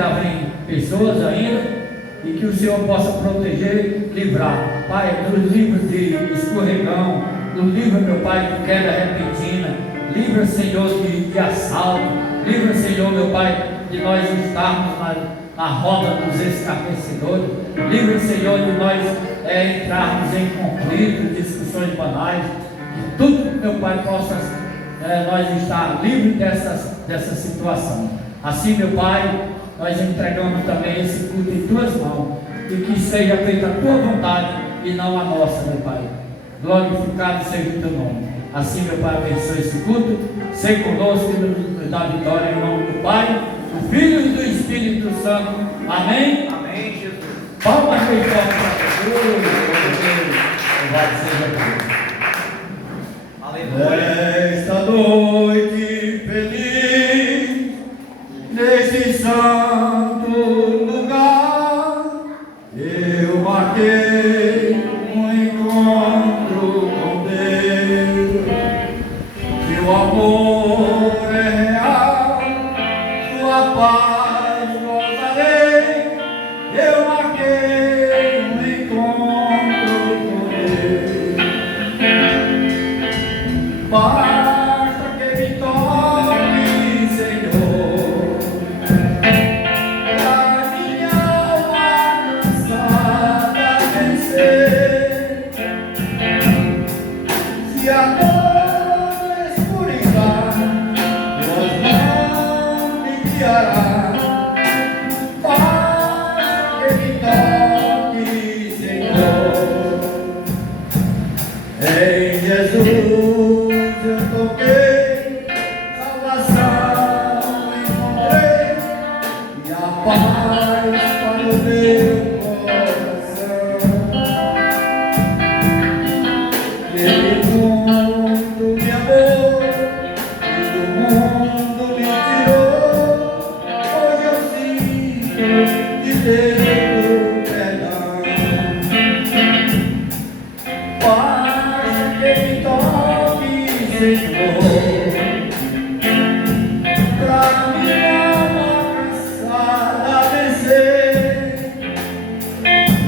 ainda vem pessoas ainda, e que o Senhor possa proteger, livrar. Pai, nos livros de escorregão, nos livros, meu Pai, de queda repentina, livra, Senhor, de assalto, livra, Senhor, meu Pai, de nós estarmos na roda dos escarnecedores, livra, Senhor, de nós entrarmos em conflitos, discussões banais, que tudo, meu Pai, possa nós estar livres dessa situação. Assim, meu Pai, nós entregamos também esse culto em Tuas mãos, e que seja feita a Tua vontade e não a nossa, meu Pai. Glorificado seja o Teu nome. Assim, meu Pai, abençoe esse culto, seja conosco e nos dá vitória em nome do Pai, do Filho e do Espírito Santo. Amém? Amém, Jesus. Palmas bem fortes para Jesus. Louvado seja Deus. Aleluia. Esta noite feliz, neste santo lugar, eu marquei um encontro com Deus. Seu amor é real, sua paz gozarei. Eu marquei um encontro com Deus. Basta que me toque, Senhor, pra minha alma cansada vencer. Se a dor escuridão, Tuas mãos me guiará. Basta que me toque, Senhor. Em Jesus eu toquei, salvação encontrei, e a paz para o meu coração. Ele muito me amou, e do mundo me tirou. Hoje eu sinto de Deus perdão. Basta que me toque, Senhor, pra minha alma cansada vencer. E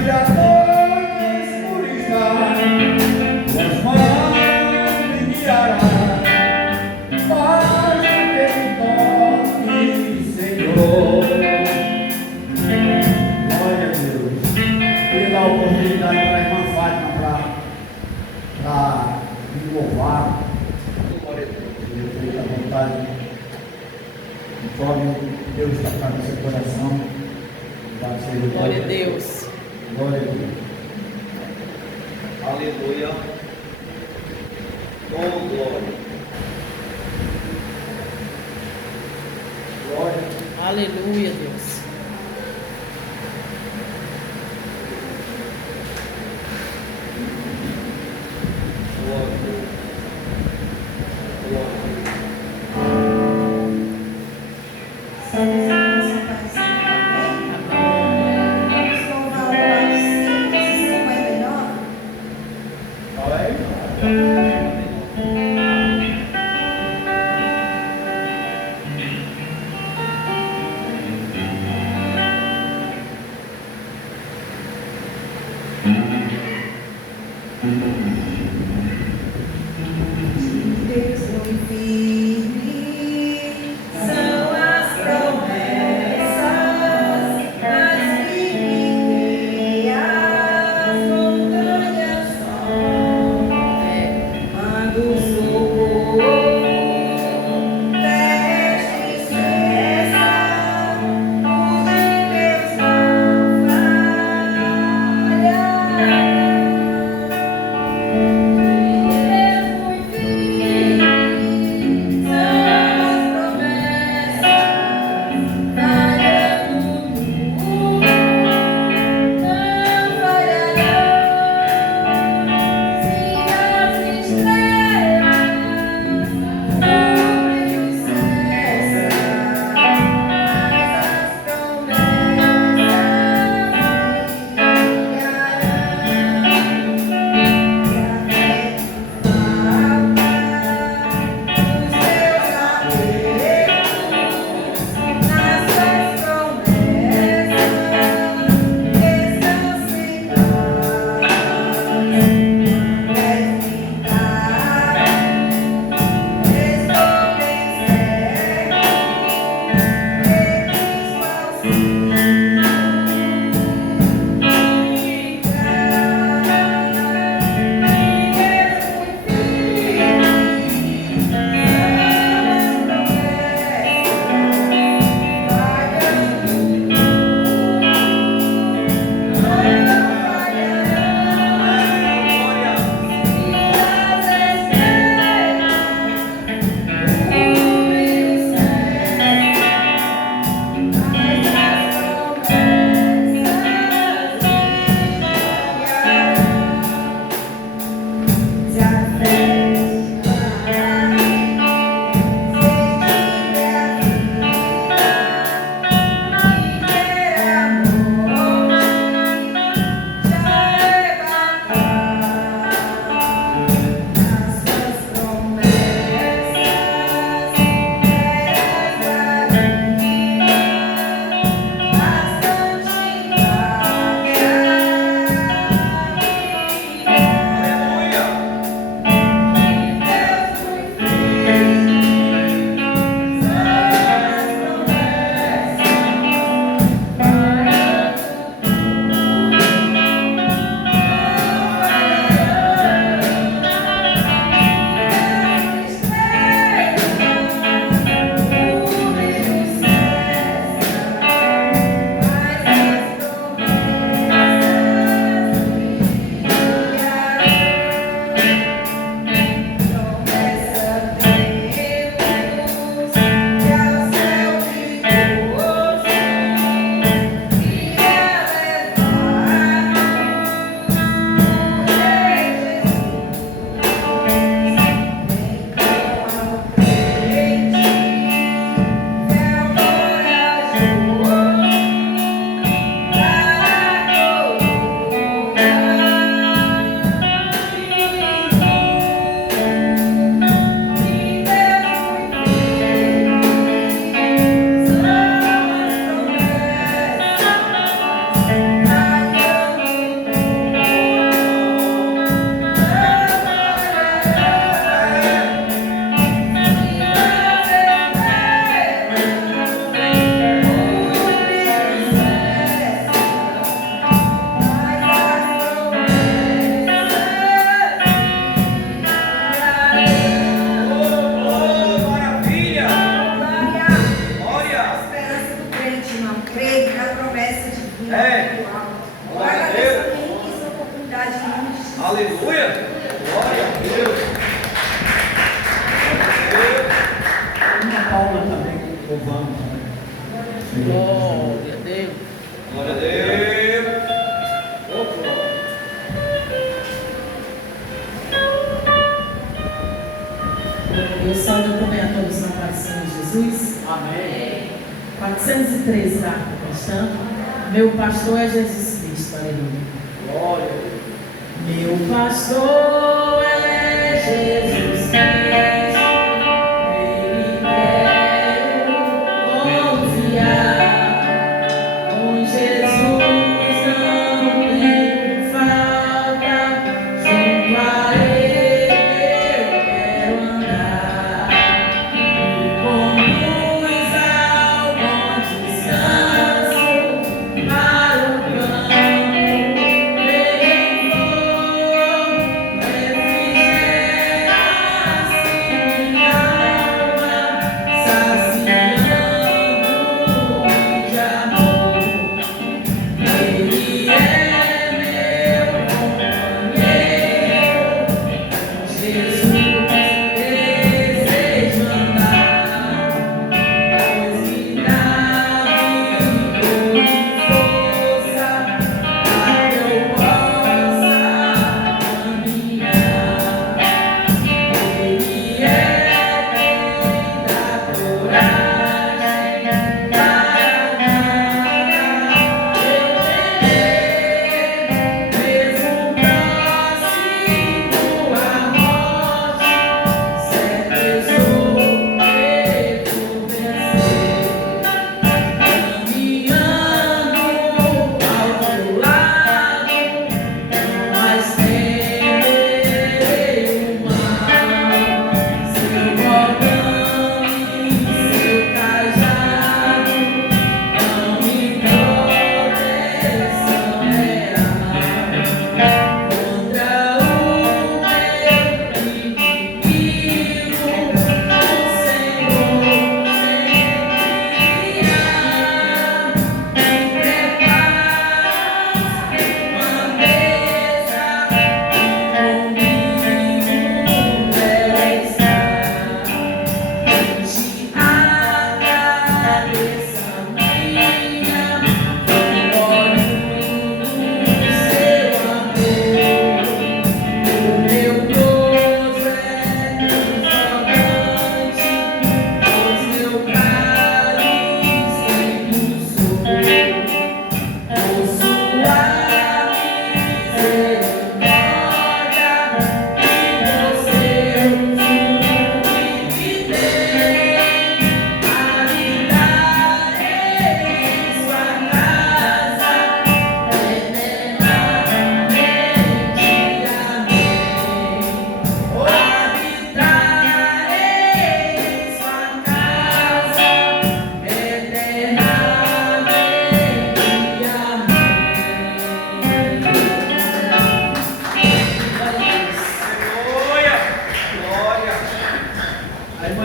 a noite escuridão, Tuas mãos me guiará. Basta que me toque, Senhor. Glória a Deus. Queria dar a oportunidade para a irmã Fátima para me louvar. Glória a Deus. Feita a vontade, conforme Deus está no seu coração. Glória a Deus. Glória a Deus. Aleluia. Oh, glória. Glória. Aleluia, Deus. Glória. Glória. Vamos louvar o 559. Qual é? espiritual. Eu agradeço a quem quis essa oportunidade em nome de Jesus. Aleluia. Glória a Deus. Uma palma também, louvamos. Glória a Deus. Glória a Deus. Eu saúdo também a todos na paz do Senhor Jesus. Amém. 413 da Arca Cristã. Meu pastor é Jesus Cristo. Aleluia. Glória. Meu pastor é Jesus Cristo. Nele quero confiar. Com Jesus não tem falta. Junto a Ele eu quero andar. Me conduz ao bom descanso, para o campo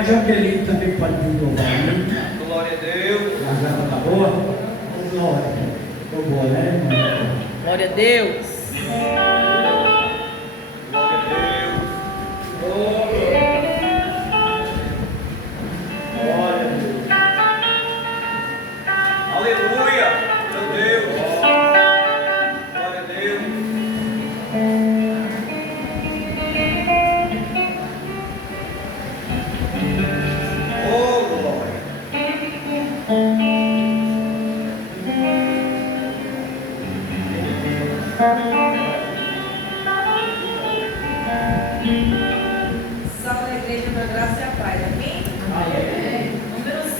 Jaqueline também pode vir louvar aí. Glória a Deus. A garganta tá boa? Glória. Ficou boa, né, irmã? Glória a Deus. Glória a Deus. Glória a Deus. Aleluia. Meu Deus. Glória a Deus. Oh, glória. Salve a igreja da graça e a paz. Amém? Número 5.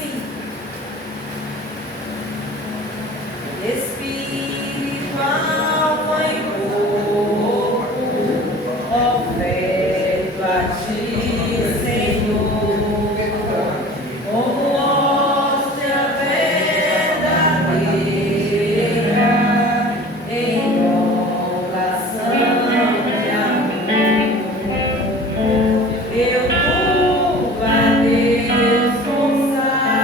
Espiritual foi corpo, oferto a ti, Senhor, como hóstia verdadeira, em oração de amor. Eu louvo a Deus consagro,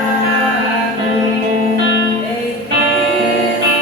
em Cristo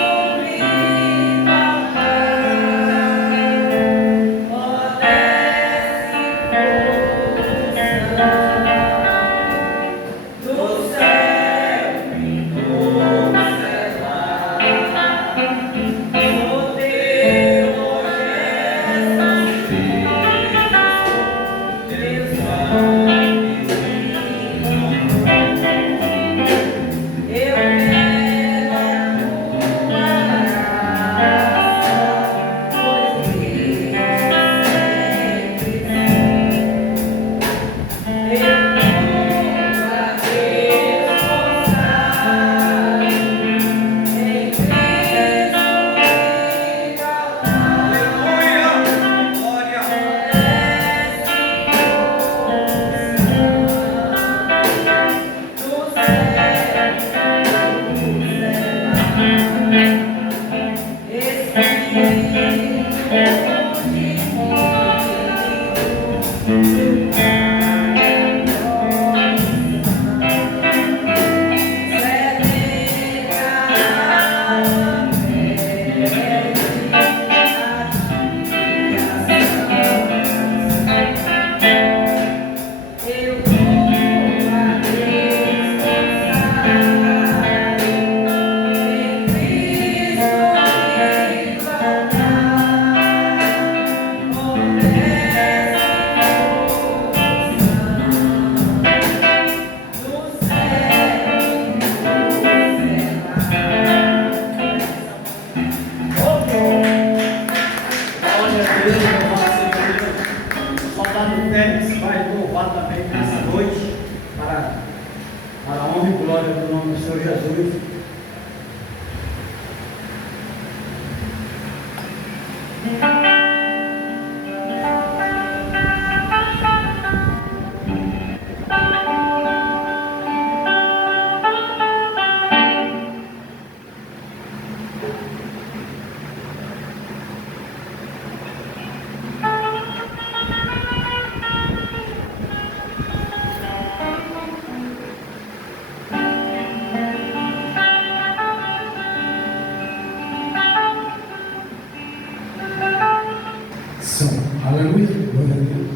Aleluia, glória a Deus.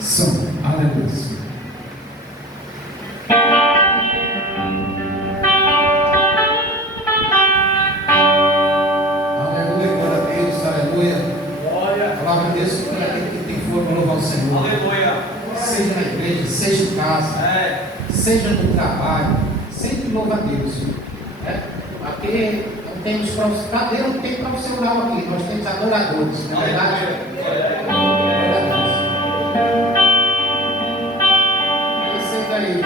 Som, aleluia. Aleluia, glória a Deus, aleluia. Glória. A palavra de Deus para aquele que tem força para louvar o Senhor. Aleluia. Seja na igreja, seja em casa, seja no trabalho, sempre louva a Deus. Aqui não temos cadeira, não tem profissional aqui, nós temos adoradores, na verdade. Senta aí.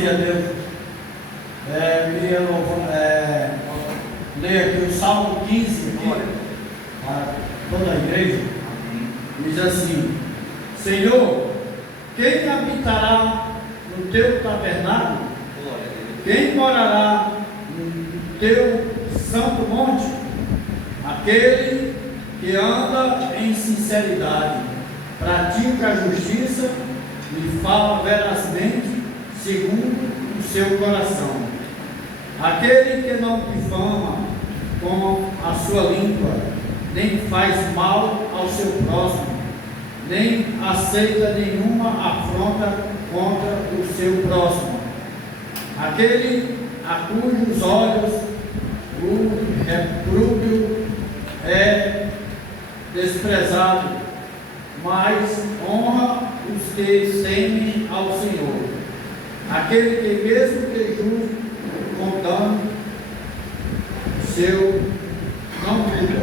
seja Deus. Queria ler aqui o Salmo 15, para toda a igreja. Diz assim: Senhor, quem habitará no teu tabernáculo? Quem morará no teu santo monte? Aquele que anda em sinceridade, pratica a justiça e fala verazmente segundo o seu coração. Aquele que não difama com a sua língua, nem faz mal ao seu próximo, nem aceita nenhuma afronta contra o seu próximo. Aquele a cujos olhos o repúdio é desprezado, mas honra os que temem ao Senhor. Aquele que mesmo que justo com dano seu não julga.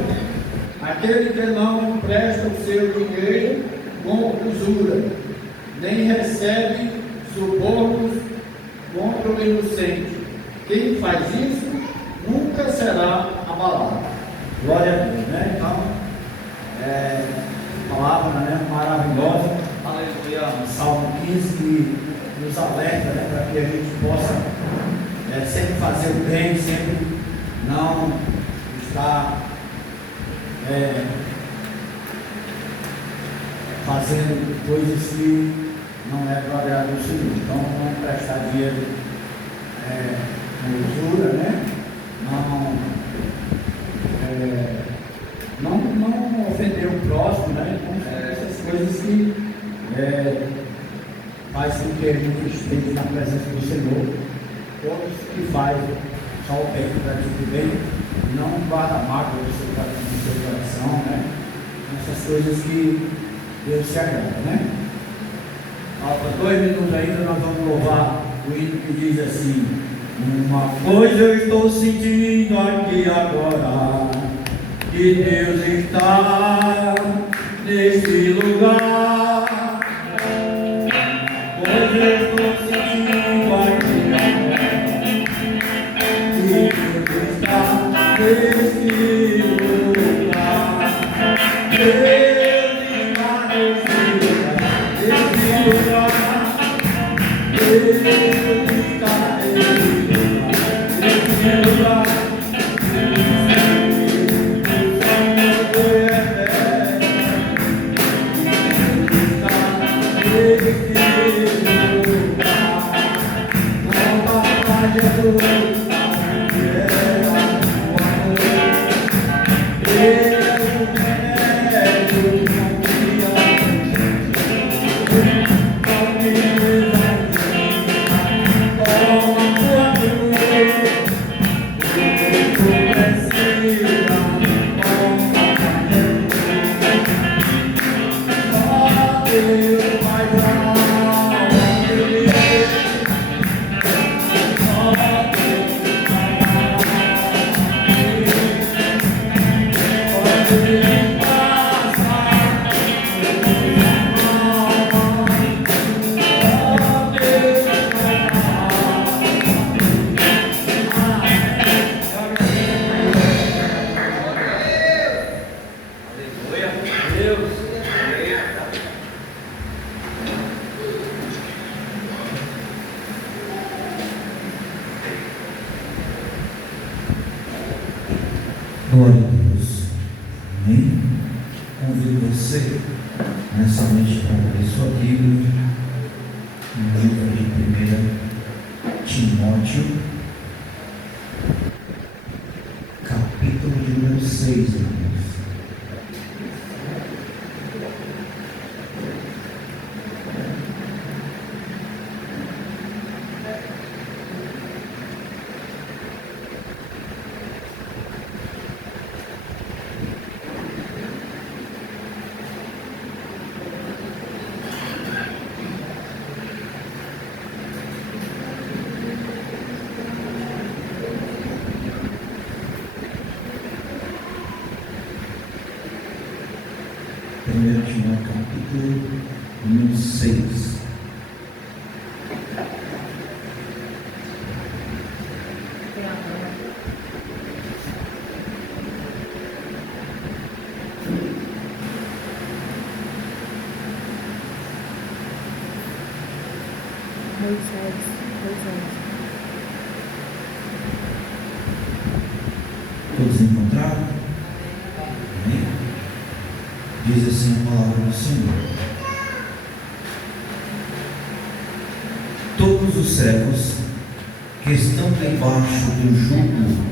Aquele que não empresta o seu dinheiro com usura, nem recebe subornos contra o inocente. Quem faz isso nunca será abalado. Glória a Deus, né? Então, palavra, né, maravilhosa. Aleluia. Salmo 15 que nos alerta, né, para que a gente possa sempre fazer o bem, sempre não estar fazendo coisas que não é para agradar o Senhor. Então, não prestar dinheiro com usura, né? Não ofender o próximo, né? Então, essas coisas que faz com que a gente esteja na presença do Senhor. Todos que fazem só o bem, pratica o bem, não guarda mágoa no seu coração, né? Essas coisas que Deus se agrada, né? Falta 2 minutos ainda, nós vamos louvar o hino que diz assim: uma coisa eu estou sentindo aqui agora, que Deus está nesse lugar. Hoje eu estou sentindo aqui agora, que Deus está nesse lugar. Deus está nesse lugar, nesse lugar. Deus está nesse lugar. Glória a Deus. Amém? Convido você nessa noite para abrir sua Bíblia no livro de 1 Timóteo, capítulo de número 6, irmãos. Capítulo número 6. Todos encontraram? Amém? Diz assim a palavra do Senhor: todos os servos que estão debaixo do jugo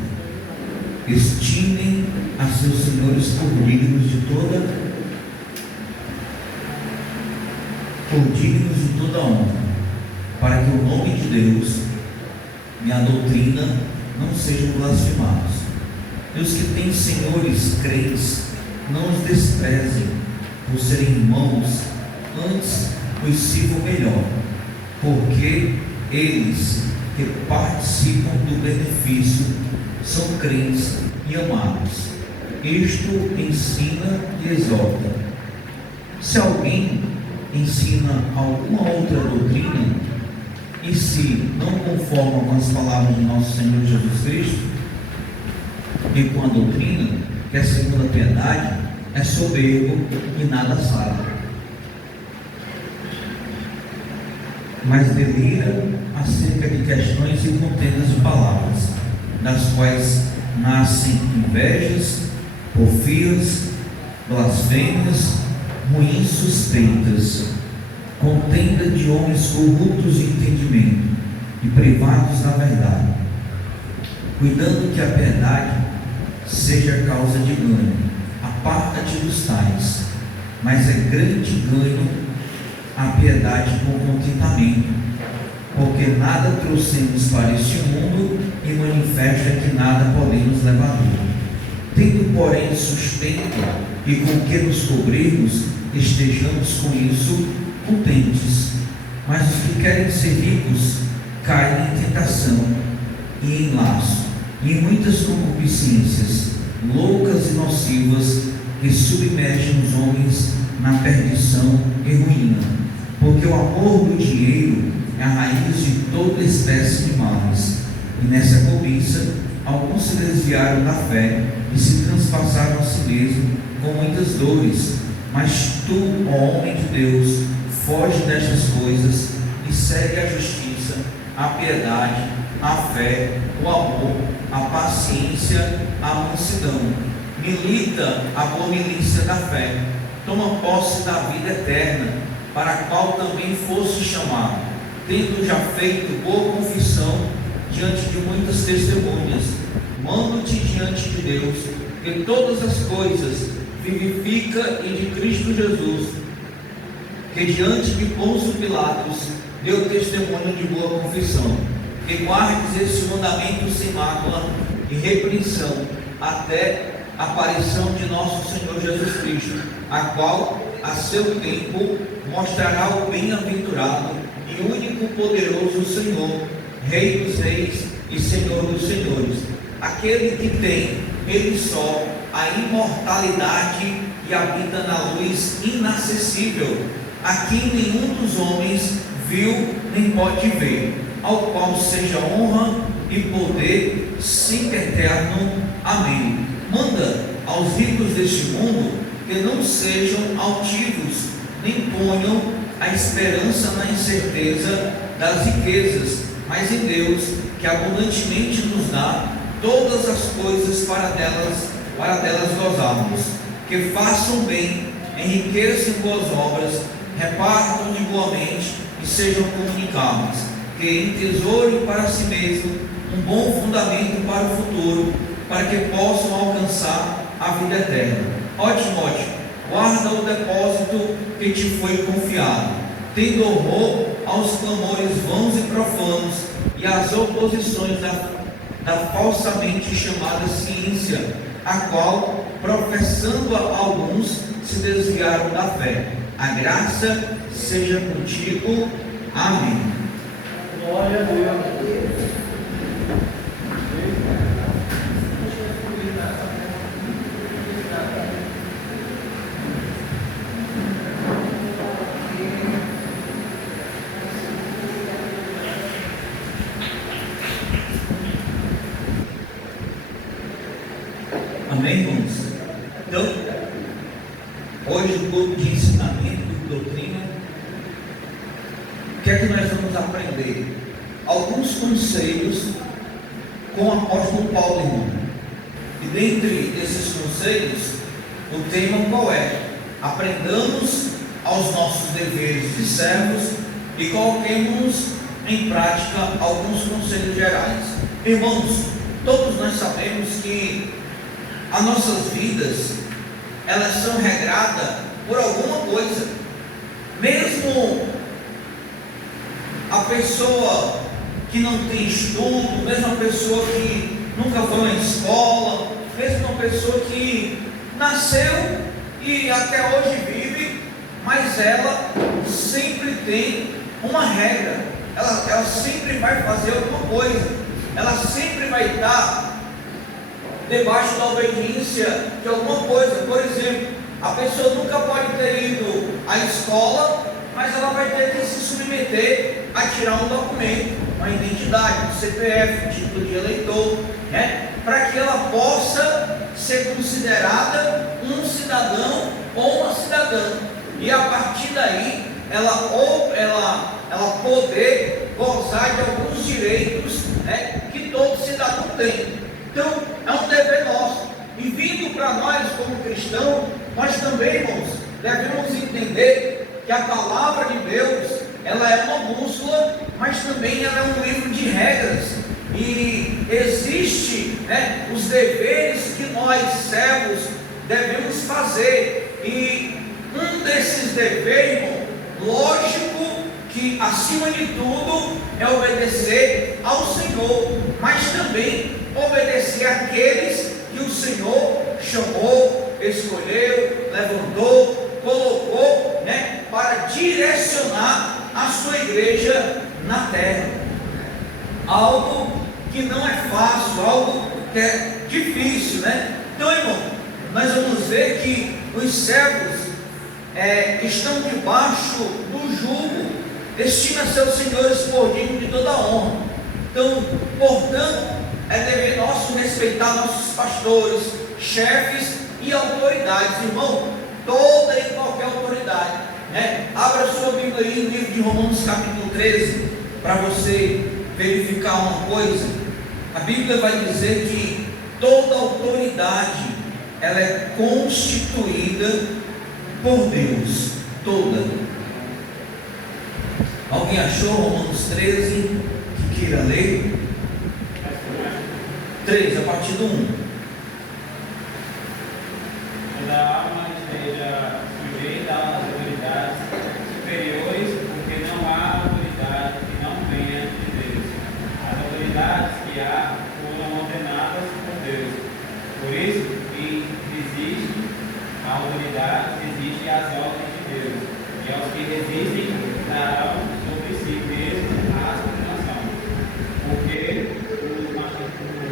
estimem a seus senhores por dignos de toda honra, para que o nome de Deus e a doutrina não sejam blasfemados. E os que têm senhores crentes, não os desprezem por serem irmãos, antes os sirvam melhor, porque eles que participam do benefício são crentes e amados. Isto ensina e exorta. Se alguém ensina alguma outra doutrina, e se não conforma com as palavras de nosso Senhor Jesus Cristo, e com a doutrina, que é segundo a piedade, é soberbo e nada sabe, mas delira acerca de questões e contendas de palavras, das quais nascem invejas, porfias, blasfêmias, ruins suspeitas, contenda de homens corruptos de entendimento e privados da verdade, cuidando que a piedade seja causa de ganho. Aparta-te dos tais, mas é grande ganho a piedade com contentamento, porque nada trouxemos para este mundo e manifesta que nada podemos levar dele. Tendo, porém, sustento e com que nos cobrirmos, estejamos com isso contentes. Mas os que querem ser ricos caem em tentação e em laço, e em muitas concupiscências loucas e nocivas, que submergem os homens na perdição e ruína. Porque o amor do dinheiro é a raiz de toda espécie de males, e nessa cobiça alguns se desviaram da fé e se transpassaram a si mesmo com muitas dores. Mas tu, ó homem de Deus, foge destas coisas e segue a justiça, a piedade, a fé, o amor, a paciência, a mansidão. Milita a boa milícia da fé, toma posse da vida eterna, para a qual também fosse chamado, tendo já feito boa confissão diante de muitas testemunhas. Mando-te diante de Deus, que todas as coisas vivifica, e de Cristo Jesus, que diante de Pôncio Pilatos deu testemunho de boa confissão, que guardes esse mandamento sem mácula e repreensão, até a aparição de nosso Senhor Jesus Cristo, a qual a seu tempo mostrará o bem-aventurado e único poderoso Senhor, Rei dos reis e Senhor dos senhores, aquele que tem ele só a imortalidade e habita na luz inacessível, a quem nenhum dos homens viu nem pode ver, ao qual seja honra e poder sempre eterno. Amém. Manda aos ricos deste mundo que não sejam altivos, nem ponham a esperança na incerteza das riquezas, mas em Deus, que abundantemente nos dá todas as coisas para delas gozarmos. Que façam bem, enriqueçam em boas obras, repartam igualmente e sejam comunicáveis, que entesourem para si mesmo um bom fundamento para o futuro, para que possam alcançar a vida eterna. Ó Timóteo, guarda o depósito que te foi confiado, tendo horror aos clamores vãos e profanos e às oposições da falsamente chamada ciência, a qual, professando alguns, se desviaram da fé. A graça seja contigo. Amém. Glória a Deus. Amém, irmãos? Então, hoje o grupo de ensinamento e doutrina que é que nós vamos aprender? Alguns conselhos com o apóstolo Paulo, irmão. E dentre esses conselhos, o tema qual é? Aprendamos aos nossos deveres de servos e coloquemos em prática alguns conselhos gerais. Irmãos, todos nós sabemos que as nossas vidas, elas são regradas por alguma coisa. Mesmo a pessoa que não tem estudo, mesmo a pessoa que nunca foi na escola, mesmo uma pessoa que nasceu e até hoje vive, mas ela sempre tem uma regra, ela sempre vai fazer alguma coisa, ela sempre vai estar debaixo da obediência de alguma coisa. Por exemplo, a pessoa nunca pode ter ido à escola, mas ela vai ter que se submeter a tirar um documento, uma identidade, um CPF, um título de eleitor, né? Para que ela possa ser considerada um cidadão ou uma cidadã, e a partir daí ela poder gozar de alguns direitos, né, que todo cidadão tem. Então é um dever nosso, e vindo para nós como cristãos, nós também, irmãos, devemos entender que a palavra de Deus, ela é uma bússola, mas também ela é um livro de regras, e existe, né, os deveres que nós servos devemos fazer, e um desses deveres, irmão, lógico que acima de tudo é obedecer ao Senhor, mas também obedecer àqueles que o Senhor chamou, escolheu, levantou, colocou, né, para direcionar a sua igreja na terra. Algo que não é fácil, algo que é difícil, né? Então, irmão, nós vamos ver que os servos estão debaixo do jugo, destina seus senhores por digno de toda honra. Então, portanto, é dever nosso respeitar nossos pastores, chefes e autoridades, irmão, toda e qualquer autoridade, né? Abra sua Bíblia aí no livro de Romanos capítulo 13, para você verificar uma coisa. A Bíblia vai dizer que toda autoridade, ela é constituída por Deus, toda. Alguém achou Romanos 13 que queira ler? 3, a partir do 1. Toda alma esteja sujeita às autoridades superiores, porque não há autoridade que não venha de Deus. As autoridades que há foram ordenadas por Deus. Por isso que existe a autoridade, existe as ordens de Deus, e aos que resistem darão sobre si mesmo a condenação, porque os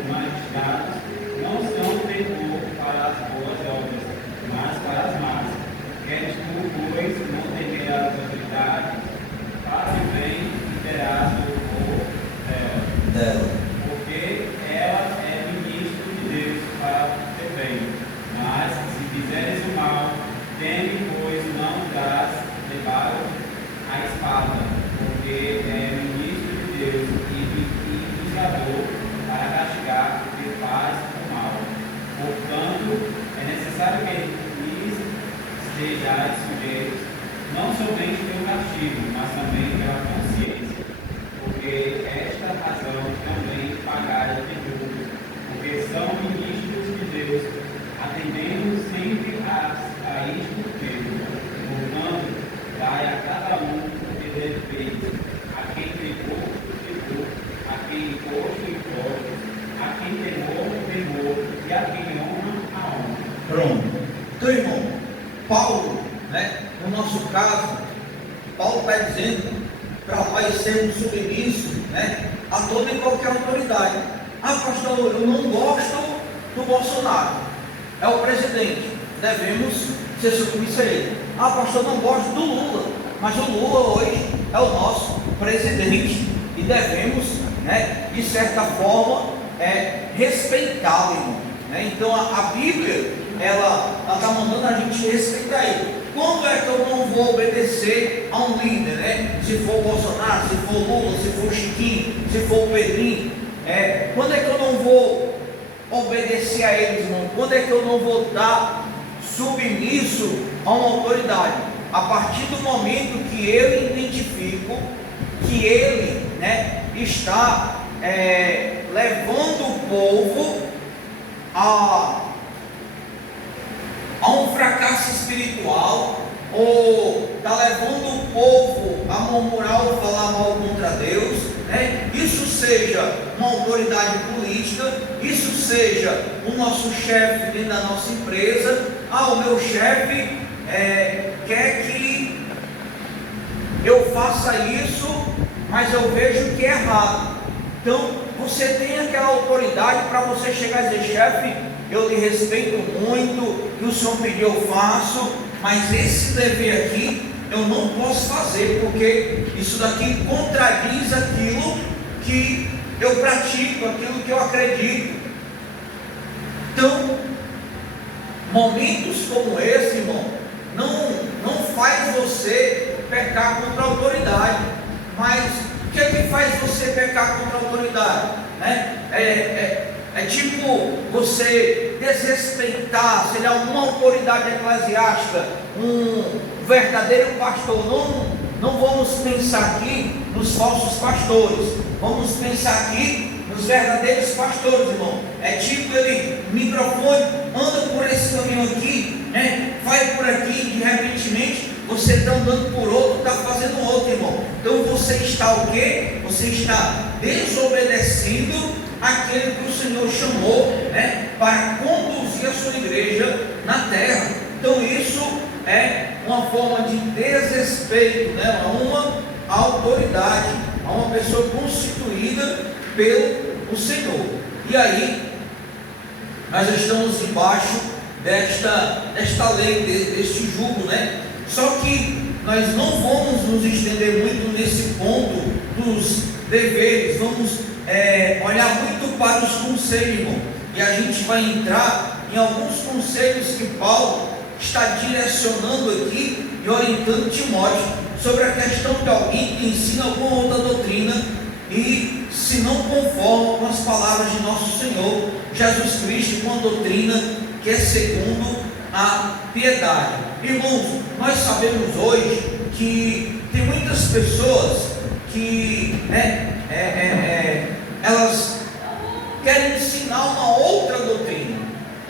magistrados não são temor para as boas obras, mas para as más. Queres tu, pois, não temerás as autoridades, faz o bem e terás louvor dela, porque ela é ministro de Deus para o teu bem. Mas se fizeres o mal, teme, pois não darás debaixo a espada, porque é ministro de Deus e vingador para castigar o que faz o mal. Portanto, é necessário que lhes estejais sujeitos, não somente pelo castigo, mas também pela consciência, porque esta razão também pagais de tributo, porque são ministros de Deus, atendendo sempre a isto mesmo. Portanto, dai a cada um o que deve fez, a quem pecou, a quem imposto, a quem temor, e a quem honra, a honra. Pronto. Então, irmão, Paulo, né, no nosso caso, Paulo está dizendo para nós sermos submissos, né, a toda e qualquer autoridade. Ah, pastor, eu não gosto do Bolsonaro, é o presidente, devemos ser submissos a ele. Ah, pastor, não gosto do Lula, mas o Lula hoje é o nosso presidente e devemos, né, de certa forma, respeitá-lo, irmão, né? Então a Bíblia, ela está mandando a gente respeitar ele. Quando é que eu não vou obedecer a um líder, né? Se for o Bolsonaro, se for o Lula, se for o Chiquinho, se for o Pedrinho, quando é que eu não vou obedecer a eles, irmão? Quando é que eu não vou estar submisso a uma autoridade? A partir do momento que eu identifico que ele, está levando o povo a um fracasso espiritual, ou está levando o povo a murmurar ou falar mal contra Deus, isso seja uma autoridade política, isso seja o nosso chefe dentro da nossa empresa. O meu chefe quer que eu faça isso, mas eu vejo que é errado. Então você tem aquela autoridade para você chegar e dizer: chefe, eu lhe respeito muito, o que o senhor pediu eu faço, mas esse dever aqui eu não posso fazer, porque isso daqui contradiz aquilo que eu pratico, aquilo que eu acredito. Então, momentos como esse, irmão, não faz você pecar contra a autoridade. Mas o que é que faz você pecar contra a autoridade? É tipo você desrespeitar, sei lá, alguma autoridade eclesiástica, um verdadeiro pastor. Não vamos pensar aqui nos falsos pastores, vamos pensar aqui nos verdadeiros pastores, irmão. É tipo ele, microfone, anda por esse caminho aqui, vai por aqui, de repentemente você está andando por outro, está fazendo outro, irmão. Então você está o quê? Você está desobedecendo aquele que o Senhor chamou, para conduzir a sua igreja na terra. Então isso é uma forma de desrespeito, a uma autoridade, a uma pessoa constituída pelo Senhor. E aí nós estamos embaixo desta lei, deste jugo, Só que nós não vamos nos estender muito nesse ponto dos deveres, vamos olhar muito para os conselhos, irmão. E a gente vai entrar em alguns conselhos que Paulo está direcionando aqui e orientando Timóteo sobre a questão de alguém que ensina alguma outra doutrina e se não conforma com as palavras de nosso Senhor Jesus Cristo, com a doutrina que é segundo a piedade. Irmãos, nós sabemos hoje que tem muitas pessoas que elas querem ensinar uma outra doutrina,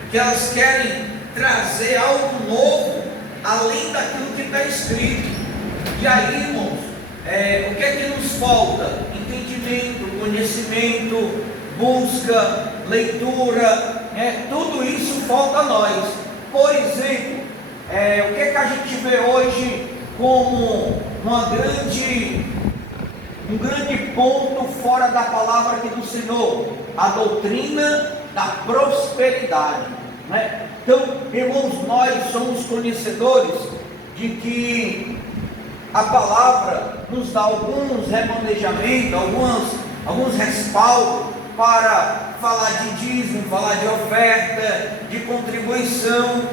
que elas querem trazer algo novo além daquilo que está escrito. E aí, irmãos, o que é que nos falta? Entendimento, conhecimento, busca, leitura, tudo isso falta a nós. Por exemplo, o que é que a gente vê hoje como um grande ponto fora da palavra aqui do Senhor? A doutrina da prosperidade, Então, irmãos, nós somos conhecedores de que a palavra nos dá alguns remanejamentos, alguns respaldos para falar de dízimo, falar de oferta, de contribuição,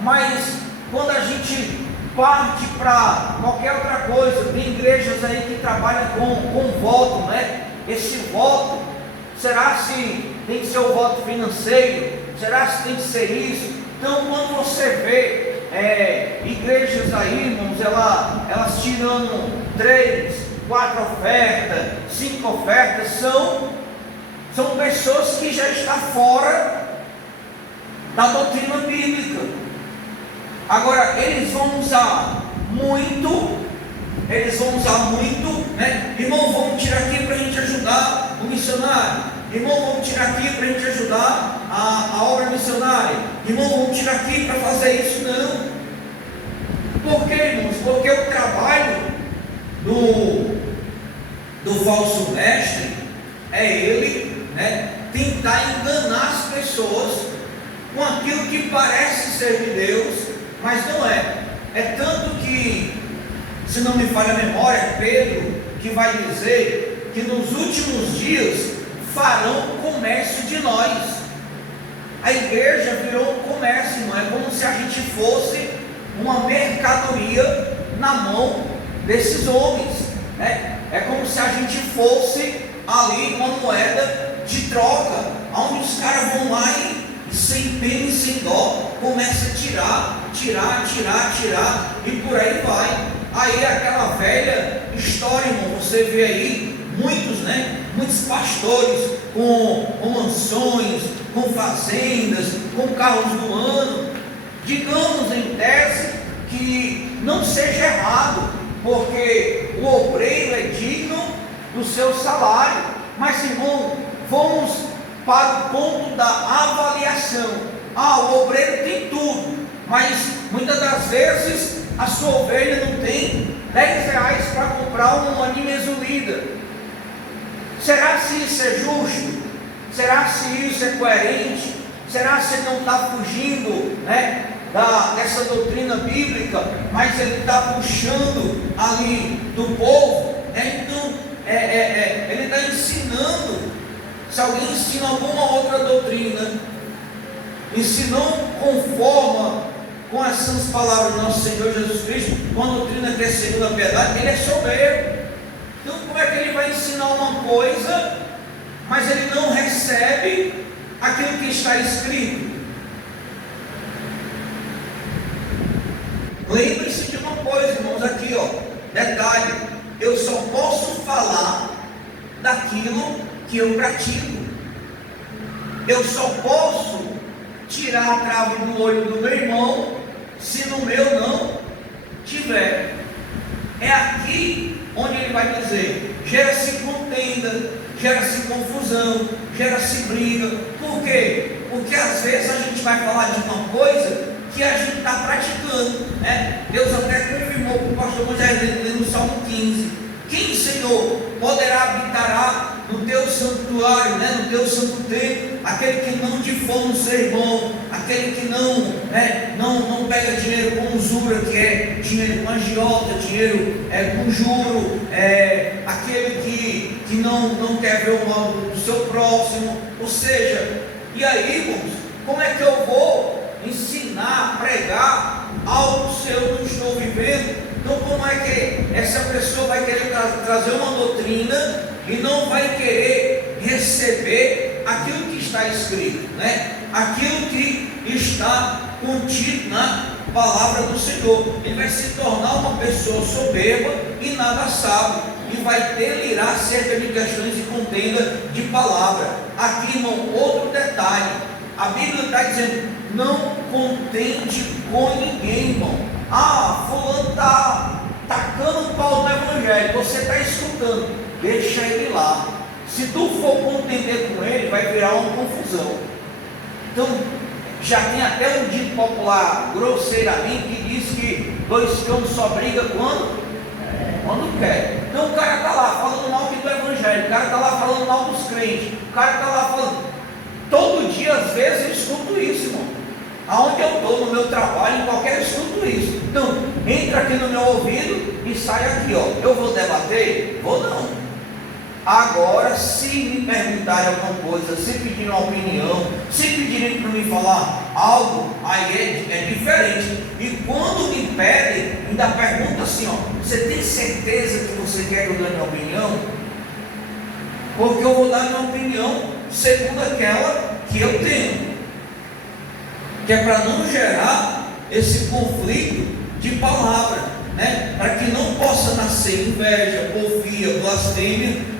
Mas quando a gente parte para qualquer outra coisa, tem igrejas aí que trabalham com voto, Esse voto, será se tem que ser o voto financeiro? Será se tem que ser isso? Então, quando você vê igrejas aí, irmãos, elas tirando 3, 4 ofertas, 5 ofertas, são pessoas que já estão fora da doutrina bíblica. Agora, eles vão usar muito, irmão, vamos tirar aqui para a gente ajudar o missionário, irmão, vamos tirar aqui para a gente ajudar a obra missionária, irmão, vamos tirar aqui para fazer isso. Não. Por quê, irmãos? Porque o trabalho do falso mestre é ele, tentar enganar as pessoas com aquilo que parece ser de Deus, mas não é. É tanto que, se não me falha a memória, Pedro que vai dizer que nos últimos dias farão comércio de nós. A igreja virou um comércio, irmão. É como se a gente fosse uma mercadoria na mão desses homens, né? É como se a gente fosse ali uma moeda de troca, onde os caras vão lá e sem pena e sem dó começa a tirar e por aí vai. Aí aquela velha história, irmão, você vê aí muitos, né? Muitos pastores com mansões, com fazendas, com carros do ano. Digamos em tese que não seja errado, porque o obreiro é digno do seu salário. Mas, irmão, vamos para o ponto da avaliação. O obreiro tem tudo, mas muitas das vezes a sua ovelha não tem R$10 para comprar uma nimesulida. Será se isso é justo? Será se isso é coerente? Será se ele não está fugindo, né, dessa doutrina bíblica, mas ele está puxando ali do povo, né? Então ele está ensinando. Se alguém ensina alguma outra doutrina e se não conforma com essas palavras do nosso Senhor Jesus Cristo, com a doutrina que é segundo a piedade, ele é soberbo. Então como é que ele vai ensinar uma coisa, mas ele não recebe aquilo que está escrito? Lembre-se de uma coisa, irmãos, aqui, detalhe: eu só posso falar daquilo que eu pratico. Eu só posso tirar a trave do olho do meu irmão se no meu não tiver. É aqui onde ele vai dizer: gera-se contenda, gera-se confusão, gera-se briga. Por quê? Porque às vezes a gente vai falar de uma coisa que a gente está praticando, né? Deus até confirmou para o pastor Moisés no Salmo 15: quem, Senhor, poderá habitar no teu santuário, né, no teu santo templo? Aquele que não difama o seu irmão, aquele que não pega dinheiro com usura, que é dinheiro com agiota, dinheiro com juro, aquele que não quer ver o mal do seu próximo. Ou seja, e aí, irmãos, como é que eu vou ensinar, pregar algo se eu não estou vivendo? Então como é que essa pessoa vai querer trazer uma doutrina e não vai querer receber aquilo que está escrito, né? Aquilo que está contido na palavra do Senhor? Ele vai se tornar uma pessoa soberba e nada sabe, e vai delirar acerca de questões de contenda de palavra. Aqui, irmão, outro detalhe: a Bíblia está dizendo: não contende com ninguém, irmão. Fulano está tacando o pau no evangelho, você está escutando, deixa ele lá. Se tu for contender com ele, vai virar uma confusão. Então, já tem até um dito popular grosseiramente que diz que dois cães só brigam quando quer. Então o cara está lá falando mal do evangelho, o cara está lá falando mal dos crentes, o cara está lá falando. Todo dia, às vezes, eu escuto isso, irmão. Aonde eu estou, no meu trabalho, em qualquer, eu escuto isso. Então, entra aqui no meu ouvido e sai aqui, Eu vou debater? Vou não. Agora, se me perguntarem alguma coisa, se pedirem uma opinião, se pedirem para me falar algo, aí é diferente. E quando me pedem, ainda pergunta assim, você tem certeza que você quer que eu dê minha opinião? Porque eu vou dar minha opinião segundo aquela que eu tenho, que é para não gerar esse conflito de palavra, né? Para que não possa nascer inveja, porfia, blasfêmia,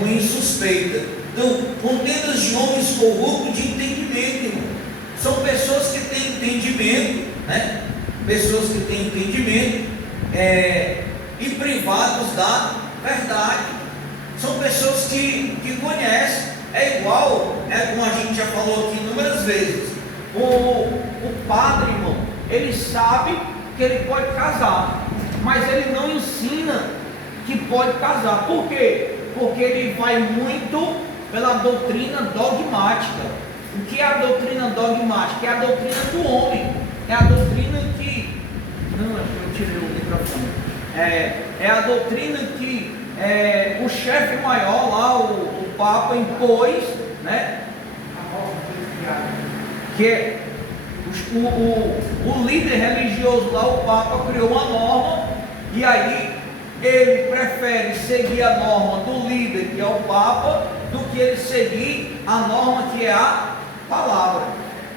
ruim suspeita. Então, contendas de homens corruptos de entendimento, irmão. São pessoas que têm entendimento, né? Pessoas que têm entendimento e privados da verdade. São pessoas que conhecem. É igual, como a gente já falou aqui inúmeras vezes, o padre, irmão, ele sabe que ele pode casar, mas ele não ensina que pode casar. Por quê? Porque ele vai muito pela doutrina dogmática. O que é a doutrina dogmática? É a doutrina do homem, é a doutrina que... Não, eu tirei o microfone. É a doutrina que o chefe maior lá, o Papa, impôs, né? Que o líder religioso lá, o Papa, criou uma norma E aí ele prefere seguir a norma do líder, que é o Papa, do que ele seguir a norma que é a palavra.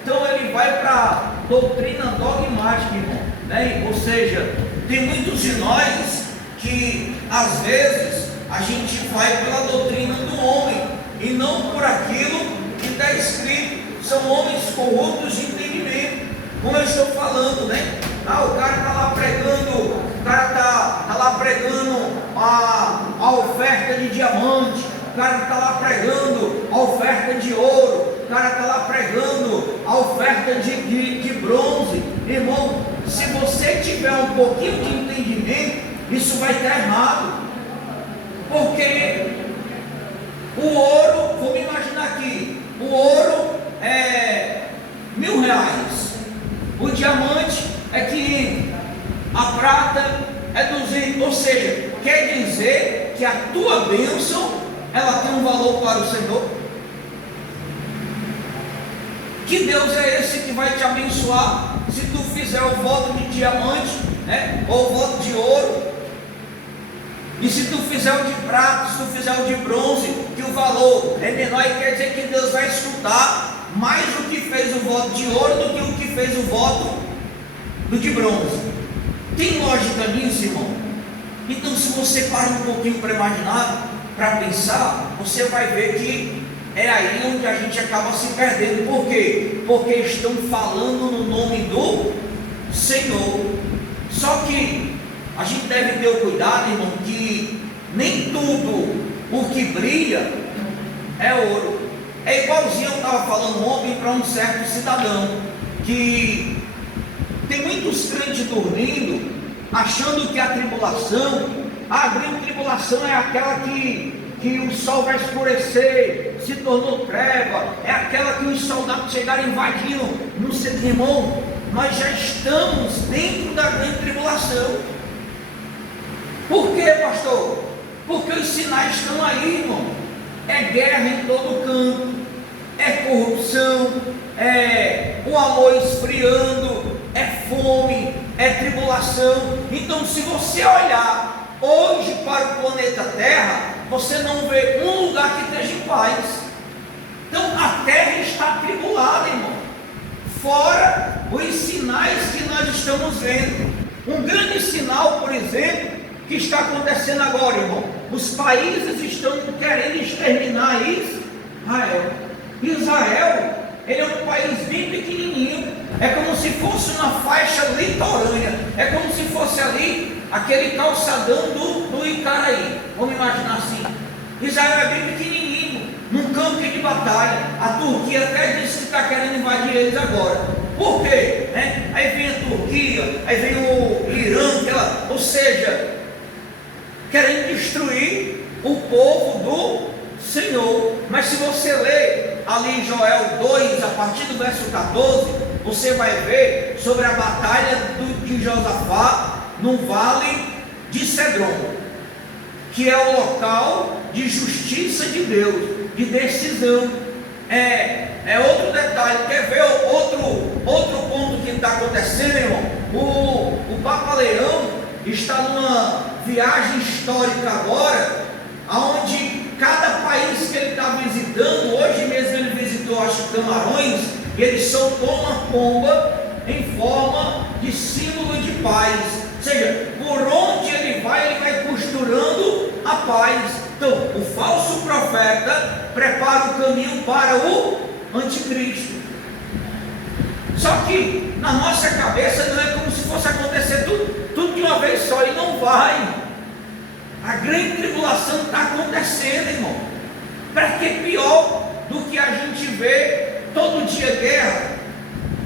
Então ele vai para a doutrina dogmática, irmão, né? Ou seja, tem muitos de nós que às vezes a gente vai pela doutrina do homem e não por aquilo que está escrito. São homens corruptos de entendimento, como eu estou falando, né? O cara está lá pregando, o cara está lá pregando a oferta de diamante, o cara está lá pregando a oferta de ouro, o cara está lá pregando a oferta de bronze. Irmão, se você tiver um pouquinho de entendimento, isso vai estar errado, porque o ouro, vamos imaginar aqui, o ouro é R$1.000, o diamante é 500, a prata é 200, ou seja, quer dizer que a tua bênção, ela tem um valor para o Senhor. Que Deus é esse que vai te abençoar se tu fizer o voto de diamante, né, ou o voto de ouro? E se tu fizer o de prata, se tu fizer o de bronze, que o valor é menor, e quer dizer que Deus vai escutar mais o que fez o voto de ouro do que o que fez o voto do de bronze. Tem lógica nisso, irmão? Então, se você para um pouquinho para imaginar, para pensar, você vai ver que é aí onde a gente acaba se perdendo. Por quê? Porque estão falando no nome do Senhor. Só que a gente deve ter o cuidado, irmão, que nem tudo o que brilha é ouro. É igualzinho eu estava falando ontem para um certo cidadão, que tem muitos crentes dormindo, achando que a grande tribulação é aquela que o sol vai escurecer, se tornou treva, é aquela que os soldados chegaram invadindo no seu irmão. Nós já estamos dentro da grande tribulação. Por quê, pastor? Porque os sinais estão aí, irmão. É guerra em todo canto, é corrupção, é o amor esfriando, é fome, é tribulação. Então, se você olhar hoje para o planeta Terra, você não vê um lugar que esteja em paz. Então, a Terra está atribulada, irmão. Fora os sinais que nós estamos vendo. Um grande sinal, por exemplo, que está acontecendo agora, irmão. Os países estão querendo exterminar Israel. Israel, ele é um país bem pequenininho. É como se fosse uma faixa litorânea. É como se fosse ali aquele calçadão do Icaraí. Vamos imaginar assim. Israel é bem pequenininho, num campo de batalha. A Turquia até disse que está querendo invadir eles agora. Por quê? Aí vem a Turquia, aí vem o Irã, ou seja, querendo destruir o povo do Senhor. Mas se você ler ali em Joel 2, a partir do verso 14, você vai ver sobre a batalha de Josafá no vale de Cedron, que é o local de justiça de Deus, de decisão. É outro detalhe. Quer ver outro ponto que está acontecendo, irmão? O Papa Leão está numa viagem histórica agora, onde cada país que ele está visitando, hoje mesmo ele visitou, acho, Camarões, e ele soltou uma pomba em forma de símbolo de paz. Ou seja, por onde ele vai costurando a paz. Então, o falso profeta prepara o caminho para o anticristo. Só que na nossa cabeça não é como se fosse acontecer tudo de uma vez só, e não vai. A grande tribulação está acontecendo, irmão. Para que pior do que a gente vê todo dia guerra?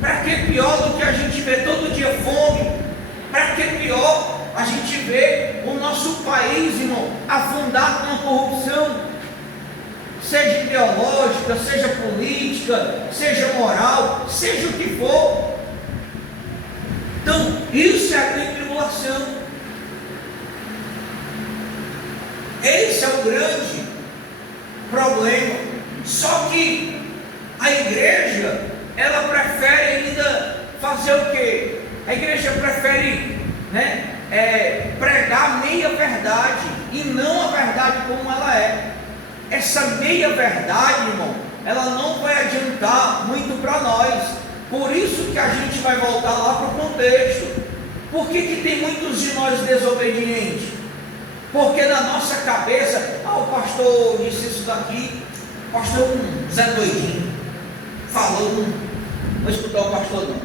Para que pior do que a gente vê todo dia fome? Para que pior a gente vê o nosso país, irmão, afundado na corrupção, seja ideológica, seja política, seja moral, seja o que for. Então, isso é a grande tribulação. Esse é o grande problema. Só que a igreja, ela prefere ainda fazer o quê? A igreja prefere, pregar meia verdade e não a verdade como ela é. Essa meia verdade, irmão, ela não vai adiantar muito para nós. Por isso que a gente vai voltar lá para o contexto. Por que tem muitos de nós desobedientes? Porque na nossa cabeça, o pastor disse isso daqui, o pastor Zé doidinho, falou, não vou escutar o pastor não.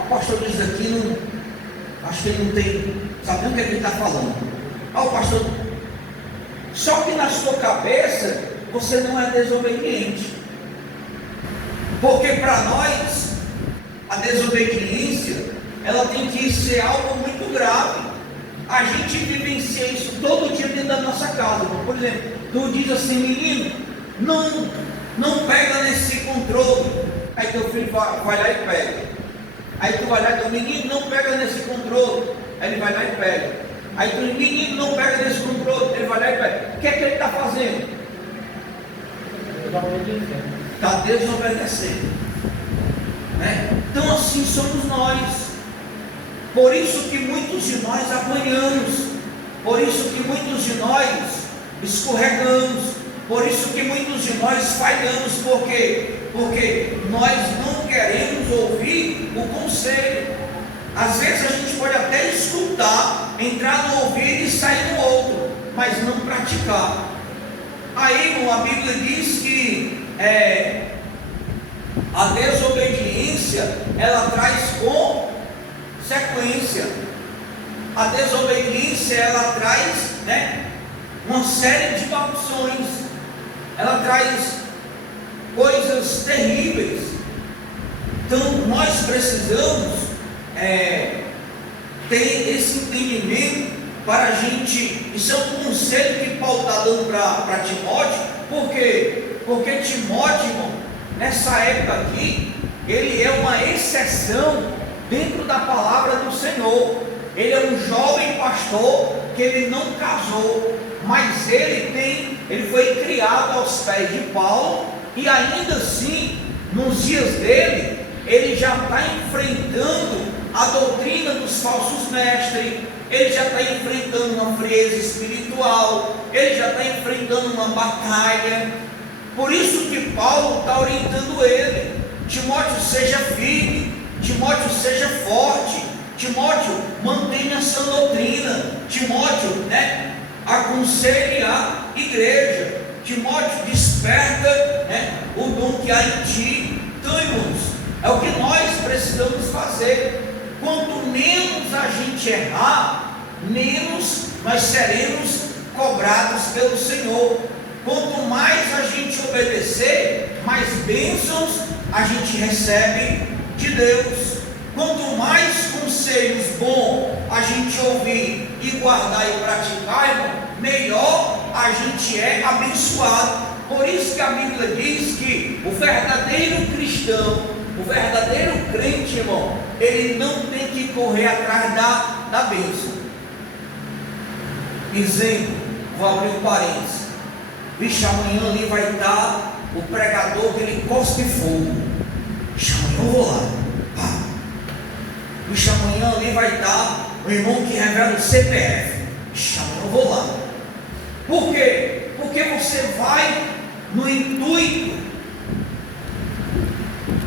O pastor disse aqui, não, acho que ele não tem, sabe nem o que ele está falando. O pastor, só que na sua cabeça, você não é desobediente. Porque para nós, a desobediência, ela tem que ser algo muito grave. A gente vivencia isso todo dia dentro da nossa casa. Por exemplo, tu diz assim, menino, não pega nesse controle. Aí teu filho vai lá e pega. Aí tu vai lá e diz, menino, não pega nesse controle. Aí ele vai lá e pega. Aí tu diz, menino, não pega nesse controle. Ele vai lá e pega. O que é que ele está fazendo? Está desobedecendo. Né? Então assim somos nós. Por isso que muitos de nós apanhamos, por isso que muitos de nós escorregamos, por isso que muitos de nós falhamos, porque nós não queremos ouvir o conselho. Às vezes a gente pode até escutar, entrar no ouvido e sair no outro, mas não praticar. Aí, irmão, a Bíblia diz que a desobediência, ela traz consequência. A desobediência, ela traz, uma série de maldições. Ela traz coisas terríveis. Então nós precisamos ter esse entendimento para a gente. Isso é um conselho que Paulo está dando para Timóteo. Por quê? Porque Timóteo, irmão, nessa época aqui, ele é uma exceção dentro da palavra do Senhor. Ele é um jovem pastor que ele não casou, mas ele foi criado aos pés de Paulo, e ainda assim, nos dias dele, ele já está enfrentando a doutrina dos falsos mestres, ele já está enfrentando uma frieza espiritual, ele já está enfrentando uma batalha. Por isso que Paulo está orientando ele: Timóteo, seja firme, Timóteo, seja forte, Timóteo, mantenha a sua doutrina, Timóteo, aconselhe a igreja, Timóteo, desperta o dom que há em ti. Então, irmãos, é o que nós precisamos fazer. Quanto menos a gente errar, menos nós seremos cobrados pelo Senhor. Quanto mais a gente obedecer, mais bênçãos a gente recebe de Deus. Quanto mais conselhos bons a gente ouvir e guardar e praticar, irmão, melhor a gente é abençoado. Por isso que a Bíblia diz que o verdadeiro cristão, o verdadeiro crente, irmão, ele não tem que correr atrás da bênção. Exemplo, vou abrir um parênteses. Vixe, amanhã ali vai estar o pregador que ele cospe fogo. Vixe, amanhã eu vou lá. Vixe, amanhã ali vai estar o irmão que revela o CPF. Vixe, amanhã eu vou lá. Por quê? Porque você vai no intuito.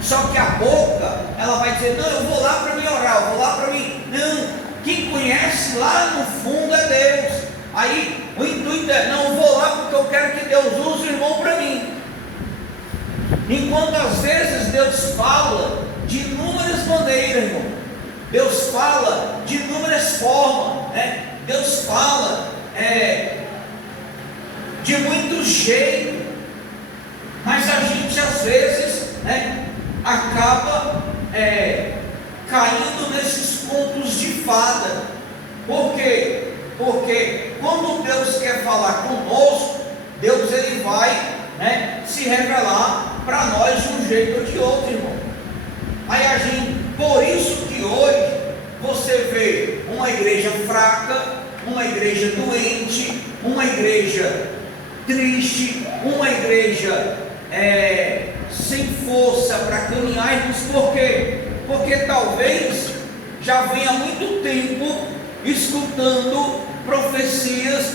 Só que a boca, ela vai dizer, não, eu vou lá para me orar, eu vou lá para mim. Não, quem conhece lá no fundo é Deus. Aí o intuito é, não, eu vou lá porque eu quero que Deus use o irmão para mim. Enquanto às vezes Deus fala de inúmeras maneiras, irmão. Deus fala de inúmeras formas, Deus fala de muito jeito. Mas a gente às vezes acaba caindo nesses contos de fada. Por quê? Porque quando Deus quer falar conosco, Deus ele vai se revelar para nós de um jeito ou de outro, irmão. Aí a gente, por isso que hoje você vê uma igreja fraca, uma igreja doente, uma igreja triste, uma igreja sem força para caminharmos. Por quê? Porque talvez já vem há muito tempo escutando profecias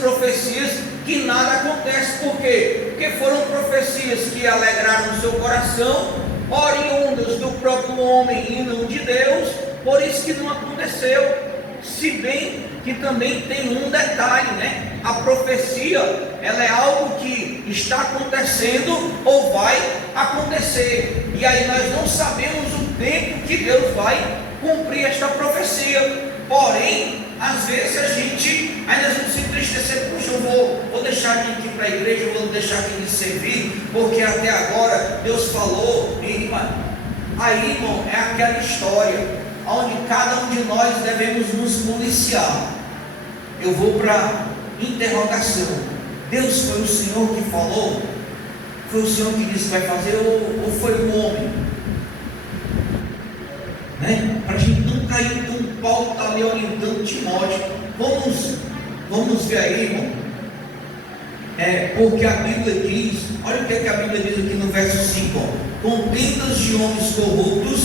que nada acontece. Por quê? Porque foram profecias que alegraram o seu coração, oriundas do próprio homem e não de Deus, por isso que não aconteceu. Se bem que também tem um detalhe, né? A profecia, ela é algo que está acontecendo ou vai acontecer, e aí nós não sabemos o tempo que Deus vai cumprir esta profecia. Porém, às vezes a gente ainda não se entristecer, puxa, eu vou deixar de ir para a igreja, eu vou deixar de servir, porque até agora Deus falou. Aí, irmão, é aquela história onde cada um de nós devemos nos policiar. Eu vou para interrogação: Deus foi o Senhor que falou? Foi o Senhor que disse que vai fazer, ou foi o homem? Né? Para a gente não cair como Paulo está ali orientando Timóteo. Vamos ver aí, irmão. Porque a Bíblia diz, olha o que a Bíblia diz aqui no verso 5: contendas de homens corruptos,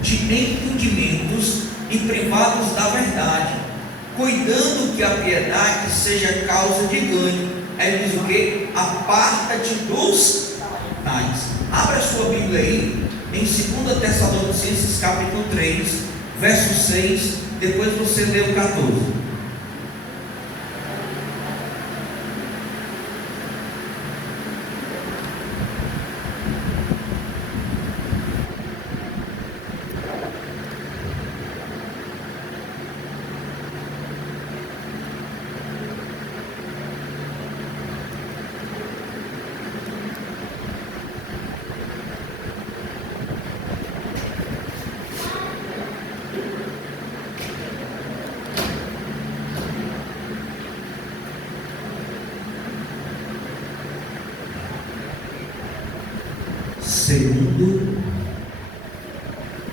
de entendimentos e privados da verdade, cuidando que a piedade seja causa de ganho. Aí diz o que? Aparta-te dos tais. Abra a sua Bíblia aí em 2 Tessalonicenses capítulo 3, verso 6, depois você lê o 14. Segundo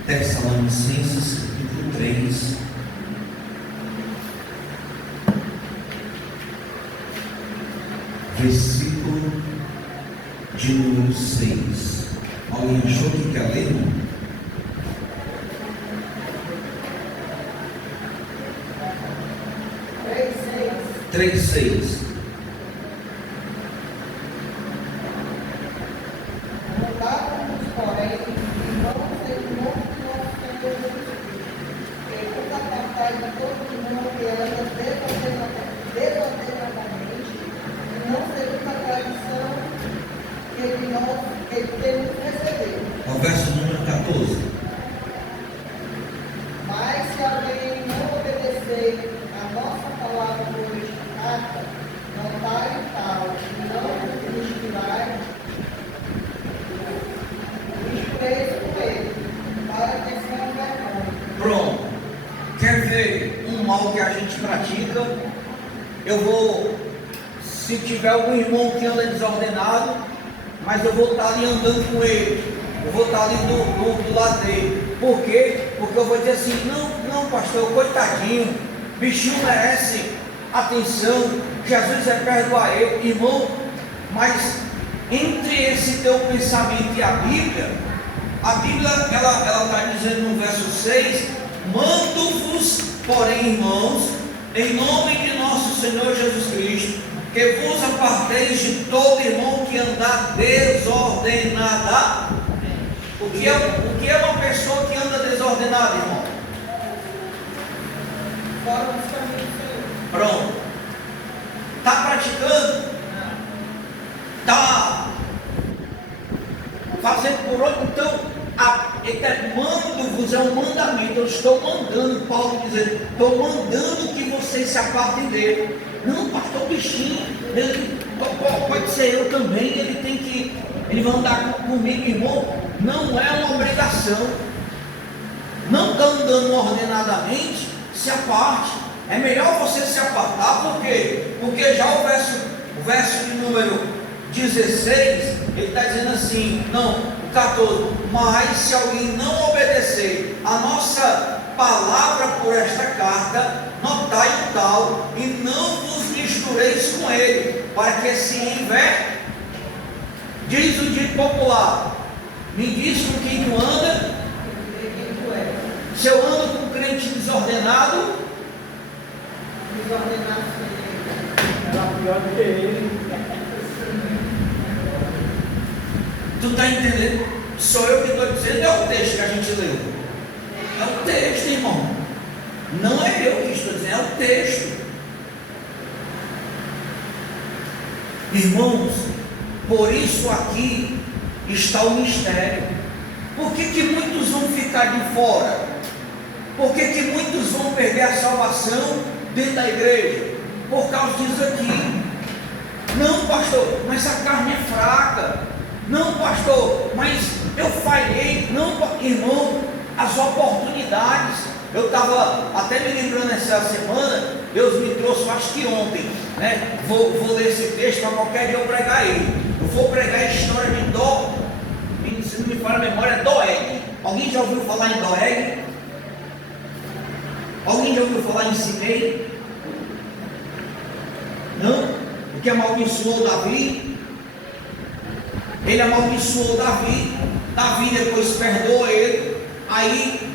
Tessalonicenses capítulo 3, versículo de número 6. Alguém achou que quer ler? 3:6. O verso número 14. Mas se alguém não obedecer a nossa palavra por esta carta, notai tal, e não misturar, mistureis com ele, para que se não vergonhe. Pronto. Quer ver um mal que a gente pratica? Eu vou, se tiver algum irmão que anda desordenado, mas eu vou estar ali andando com ele, eu vou estar ali do lado dele. Por quê? Porque eu vou dizer assim: não pastor, coitadinho, bichinho merece atenção, Jesus é perdoar ele, irmão. Mas entre esse teu pensamento e a Bíblia ela está dizendo no verso 6: mando-vos, porém, irmãos, em nome de nosso Senhor Jesus Cristo, que vos aparteis de todo irmão que andar desordenada. O que é uma pessoa que anda desordenada, irmão? Fora dos caminhos do Senhor. Pronto. Está praticando? Está fazendo por onde? Então, mando-vos é um mandamento. Eu estou mandando, Paulo dizendo, estou mandando que vocês se apartem dele. Não, pastor bichinho, pode ser eu também, ele vai andar comigo, irmão. Não é uma obrigação. Não está andando ordenadamente, se aparte. É melhor você se apartar. Por quê? Porque já o verso de número 16, ele está dizendo assim, não, o 14: mas se alguém não obedecer a nossa palavra por esta carta, notai o tal, e não vos mistureis com ele, para que se envergonhe. Diz o dito popular: me diz com quem tu anda, se eu ando com crente desordenado. Desordenado Era pior do que ele. Tu está entendendo? Sou eu que estou dizendo, é o texto que a gente leu. É o texto, irmão. Não é eu que estou dizendo, é o texto. Irmãos, por isso aqui está o mistério. Por que muitos vão ficar de fora? Por que muitos vão perder a salvação dentro da igreja? Por causa disso aqui. Não, pastor, mas a carne é fraca. Não, pastor, mas eu falhei. Não, irmão, as oportunidades. Eu estava até me lembrando essa semana, Deus me trouxe, acho que ontem, né? Vou ler esse texto para qualquer dia eu pregar ele. Eu vou pregar a história de se não me falha a memória, Doeg. Alguém já ouviu falar em Doeg? Alguém já ouviu falar em Simei? Não? O que amaldiçoou Davi? Ele amaldiçoou Davi. Davi depois perdoou ele. Aí,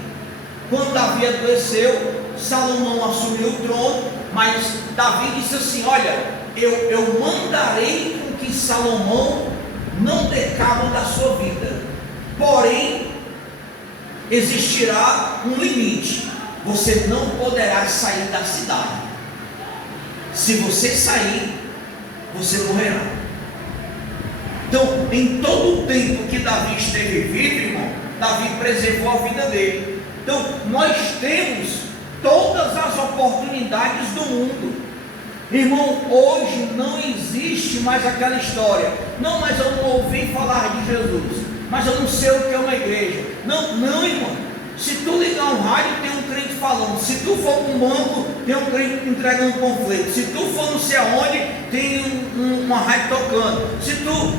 quando Davi adoeceu, Salomão assumiu o trono. Mas Davi disse assim: olha, eu mandarei com que Salomão não dê cabo da sua vida. Porém, existirá um limite. Você não poderá sair da cidade. Se você sair, você morrerá. Então, em todo o tempo que Davi esteve vivo, irmão, Davi preservou a vida dele. Então, nós temos todas as oportunidades do mundo. Irmão, hoje não existe mais aquela história. Não, mas eu não ouvi falar de Jesus. Mas eu não sei o que é uma igreja. Não, irmão. Se tu ligar um rádio, tem um crente falando. Se tu for para um banco, tem um crente entregando panfleto. Se tu for não sei aonde, tem uma rádio tocando. Se tu,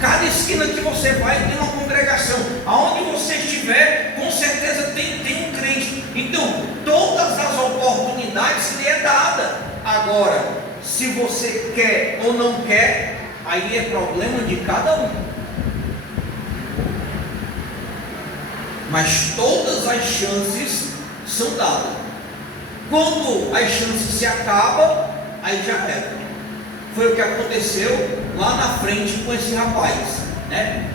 cada esquina que você vai, tem uma congregação. Aonde você estiver, com certeza tem um crente. Então, todas as oportunidades lhe é dada. Agora, se você quer ou não quer, aí é problema de cada um. Mas todas as chances são dadas. Quando as chances se acabam, aí já era. Foi o que aconteceu lá na frente com esse rapaz, né?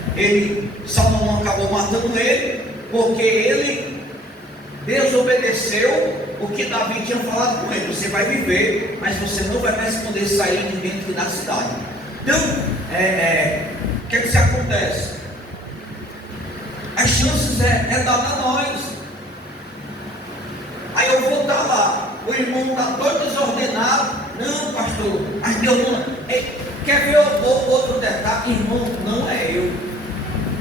Salomão acabou matando ele, porque ele desobedeceu o que Davi tinha falado com ele. Você vai viver, mas você não vai mais poder sair de dentro da cidade. Então, o que se acontece? As chances é dada a nós. Aí eu vou estar lá, o irmão está todo desordenado. Não, pastor, mas Deus não. Quer ver outro detalhe? Irmão, não é eu.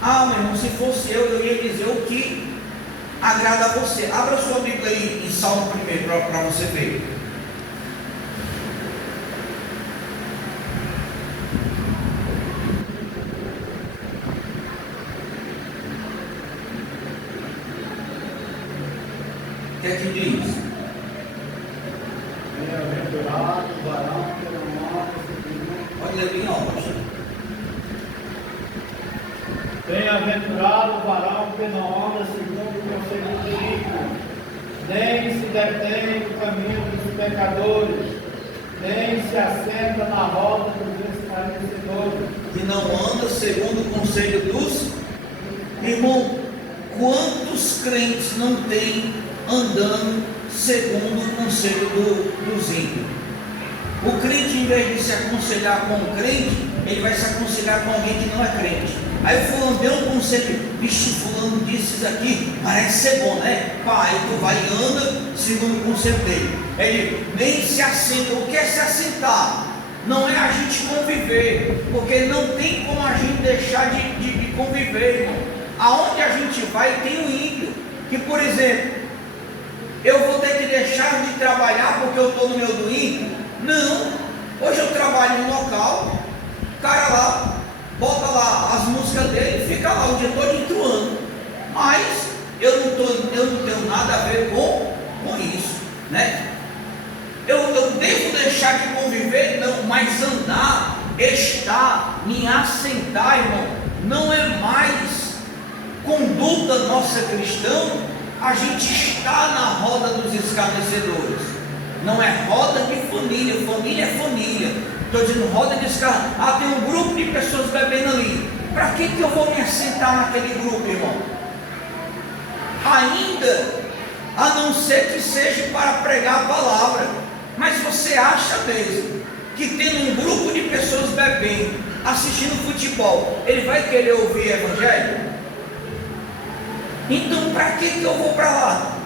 Meu irmão, se fosse eu ia dizer o que agrada a você. Abra sua Bíblia aí em Salmo 1 para você ver. O que é que diz? Bem-aventurado o varão que não anda. Pode ler bem alto. Bem-aventurado o varão que não anda segundo o conselho do ímpio, nem se detém no caminho dos pecadores, nem se assenta na roda dos escarnecedores. Que não anda segundo o conselho dos. Irmão, quantos crentes não têm andando segundo o conselho dos ímpios? O crente, em vez de se aconselhar com o crente, ele vai se aconselhar com alguém que não é crente. Aí fulano deu um conselho: vixe, fulano disse isso aqui, parece ser bom, né? Pai, tu vai e anda segundo o conselho dele. Ele nem se assenta. O que é se assentar? Não é a gente conviver, porque não tem como a gente deixar de conviver, irmão. Aonde a gente vai tem o ímpio, que por exemplo, eu vou ter que deixar de trabalhar porque eu estou no meu do ímpio? Não. Hoje eu trabalho no local, o cara lá, bota lá as músicas dele, fica lá o dia todo entoando. Mas eu não tenho nada a ver com isso, né? Eu devo deixar de conviver? Não, mas andar, estar, me assentar, irmão, não é mais conduta nossa cristã. a gente está na roda dos escarnecedores. Não é roda de família, família é família. Estou dizendo roda de escarnecedores. Ah, tem um grupo de pessoas bebendo ali. Para que eu vou me assentar naquele grupo, irmão? Ainda, a não ser que seja para pregar a palavra. Mas você acha mesmo que tendo um grupo de pessoas bebendo, assistindo futebol, ele vai querer ouvir evangelho? Então para que eu vou para lá?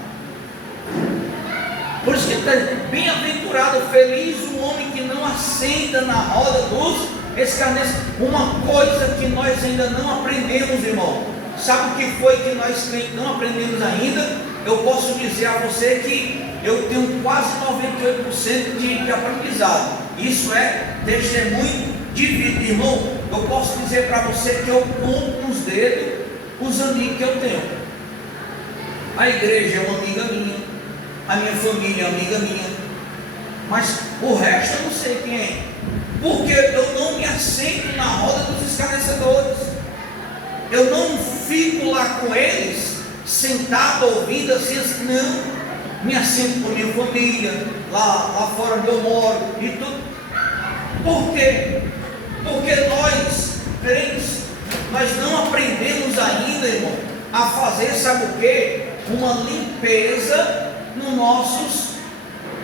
Por isso que está bem-aventurado, feliz o homem que não assenta na roda dos escarnecedores. Uma coisa que nós ainda não aprendemos, irmão. Sabe o que foi que nós não aprendemos ainda? Eu posso dizer a você que eu tenho quase 98% de aprendizado. Isso é testemunho de vida, irmão. Eu posso dizer para você que eu conto nos dedos os amigos que eu tenho. A igreja é uma amiga minha, a minha família é uma amiga minha, mas o resto eu não sei quem é, porque eu não me assento na roda dos escarnecedores. Eu não fico lá com eles, sentado, ouvindo assim, não. Me assento com minha família, lá fora onde eu moro e tudo. Por quê? Porque nós, crentes, nós não aprendemos ainda, irmão, a fazer, sabe o quê? Uma limpeza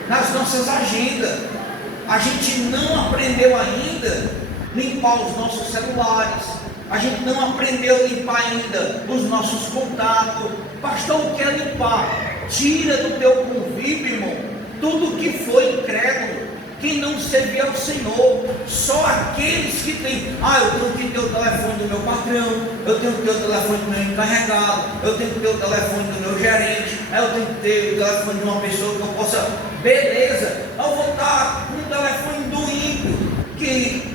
nas nossas agendas. A gente não aprendeu ainda limpar os nossos celulares. A gente não aprendeu a limpar ainda os nossos contatos. Pastor, o que é limpar? Tira do teu convívio, irmão, tudo que foi incrédulo, que não servia ao Senhor. Só aqueles que têm, eu tenho que ter o telefone do meu patrão, eu tenho que ter o telefone do meu encarregado, eu tenho que ter o telefone do meu gerente, eu tenho que ter o telefone de uma pessoa que eu possa, beleza, eu vou estar com o telefone do ímpio, que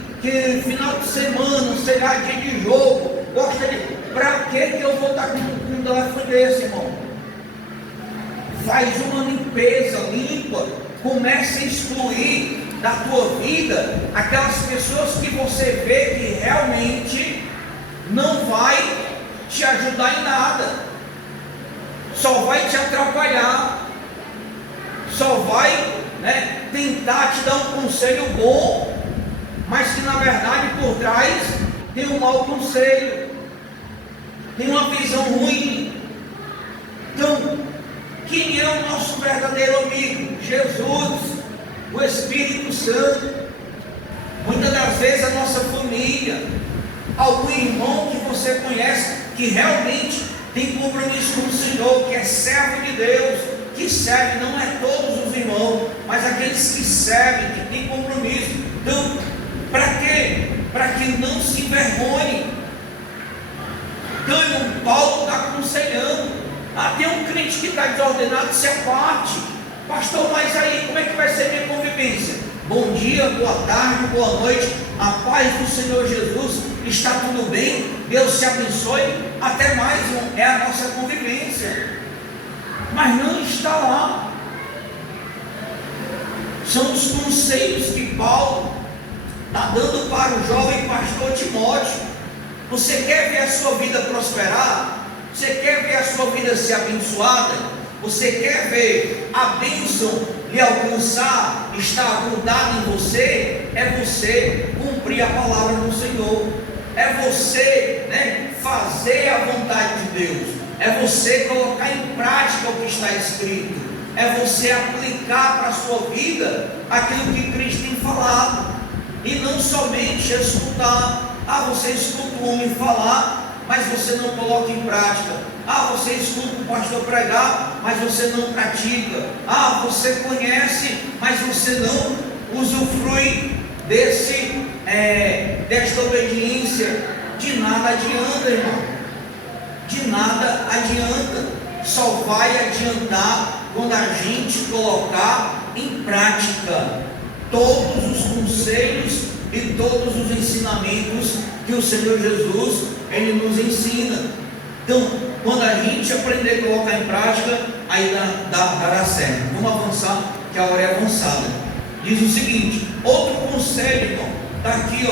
final de semana, sei lá, dia de jogo, gosta de, para que eu vou estar com um telefone desse, irmão? Faz uma limpeza, limpa, comece a excluir da tua vida aquelas pessoas que você vê que realmente não vai te ajudar em nada, só vai te atrapalhar, só vai, tentar te dar um conselho bom, mas que na verdade por trás tem um mau conselho, tem uma visão ruim. Então, quem é o nosso verdadeiro amigo? Jesus, o Espírito Santo. Muitas das vezes a nossa família, algum irmão que você conhece, que realmente tem compromisso com o Senhor, que é servo de Deus, que serve, não é todos os irmãos, mas aqueles que servem, que têm compromisso. Então, para quê? Para que não se envergonhe. Então, irmão, Paulo está aconselhando. Tem um crente que está desordenado, se aparte. Pastor, mas aí como é que vai ser minha convivência? Bom dia, boa tarde, boa noite, a paz do Senhor Jesus, está tudo bem? Deus te abençoe, até mais, é a nossa convivência. Mas não está lá. São os conselhos que Paulo está dando para o jovem pastor Timóteo. Você quer ver a sua vida prosperar? Você quer ver a sua vida ser abençoada? Você quer ver a bênção lhe alcançar, estar grudada em você? É você cumprir a palavra do Senhor. É você fazer a vontade de Deus. É você colocar em prática o que está escrito. É você aplicar para a sua vida aquilo que Cristo tem falado. E não somente escutar. Você escuta o homem falar, mas você não coloca em prática. Você escuta o pastor pregar, mas você não pratica. Você conhece, mas você não usufrui desta obediência. De nada adianta, irmão. De nada adianta. Só vai adiantar quando a gente colocar em prática todos os conselhos e todos os ensinamentos que o Senhor Jesus Ele nos ensina. Então, quando a gente aprender a colocar em prática, aí dará certo. Vamos avançar, que a hora é avançada. Diz o seguinte, outro conselho, irmão, está aqui,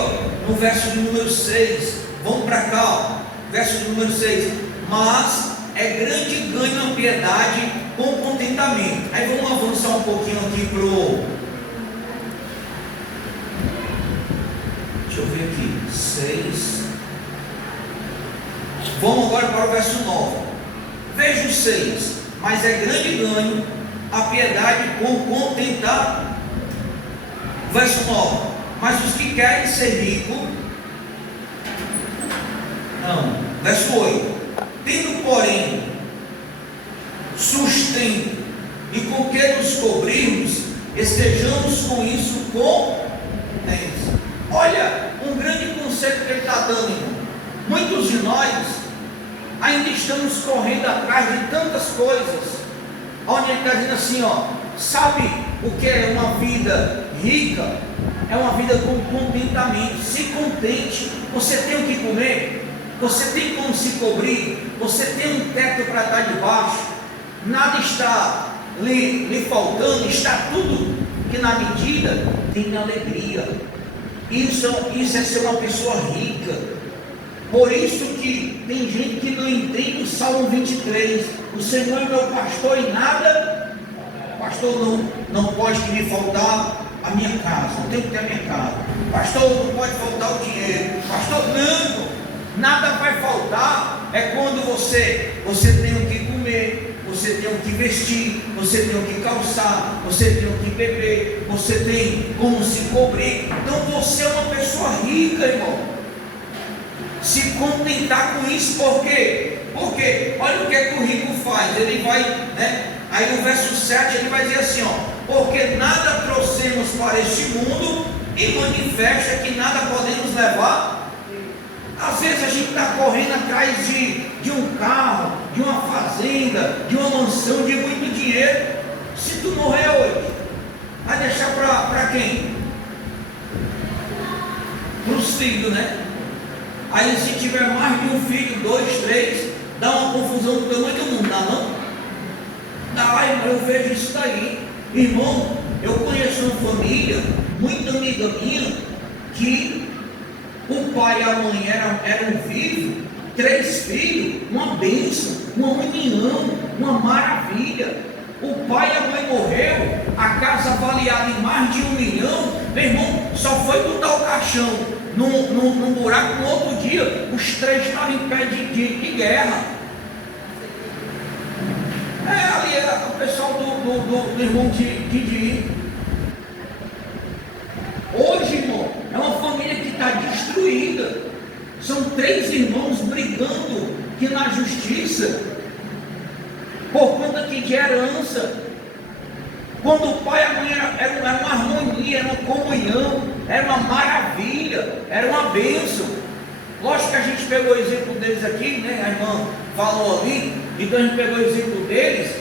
no verso de número 6. Vamos para cá, verso de número 6. Mas é grande ganho a piedade com contentamento. Aí vamos avançar um pouquinho aqui deixa eu ver aqui, 6. Vamos agora para o verso 9. Veja o 6. Mas é grande ganho a piedade com contentamento. Verso 9. Mas os que querem ser ricos, não. Verso 8. Tendo, porém, sustento e com que nos cobrirmos, estejamos com isso contentes. Olha, um grande conceito que ele está dando, irmão. Muitos de nós ainda estamos correndo atrás de tantas coisas, onde ele está dizendo assim, ó, sabe o que é uma vida rica? É uma vida com contentamento. Se contente. Você tem o que comer, você tem como se cobrir, você tem um teto para estar debaixo, nada está lhe faltando, está tudo que na medida tem alegria. Isso é ser uma pessoa rica. Por isso que tem gente que não entende o Salmo 23. O Senhor é meu pastor e nada, pastor, não pode me faltar a minha casa, eu tenho que ter a minha casa. Pastor, não pode faltar o dinheiro. Pastor, não, nada vai faltar. É quando você tem o que comer, você tem o que vestir, você tem o que calçar, você tem o que beber, você tem como se cobrir. Então você é uma pessoa rica, irmão. Se contentar com isso, por quê? Porque olha o que é que o rico faz. Ele vai, né? Aí no verso 7 ele vai dizer assim, ó, porque nada trouxemos para este mundo e manifesta que nada podemos levar. Às vezes a gente está correndo atrás de um carro, de uma fazenda, de uma mansão, de muito dinheiro. Se tu morrer hoje, vai deixar para quem? Para os filhos, né? Aí se tiver mais de um filho, 2, 3, dá uma confusão do tamanho do mundo, dá não? Dá, irmão, eu vejo isso daí. Irmão, eu conheço uma família, muito amiga minha, que o pai e a mãe eram vivos, 3 filhos, uma bênção, uma união, uma maravilha. O pai e a mãe morreu, a casa avaliada em mais de 1 milhão, meu irmão, só foi botar o caixão num buraco. No outro dia, os 3 estavam em pé de guerra. Ali é o pessoal do irmão Didi. Hoje, irmão, é uma família que está destruída. São 3 irmãos brigando que na justiça, por conta que de herança. Quando o pai e a mãe era uma harmonia, era uma comunhão, era uma maravilha, era uma bênção. Lógico que a gente pegou o exemplo deles aqui, né? A irmã falou ali, então a gente pegou o exemplo deles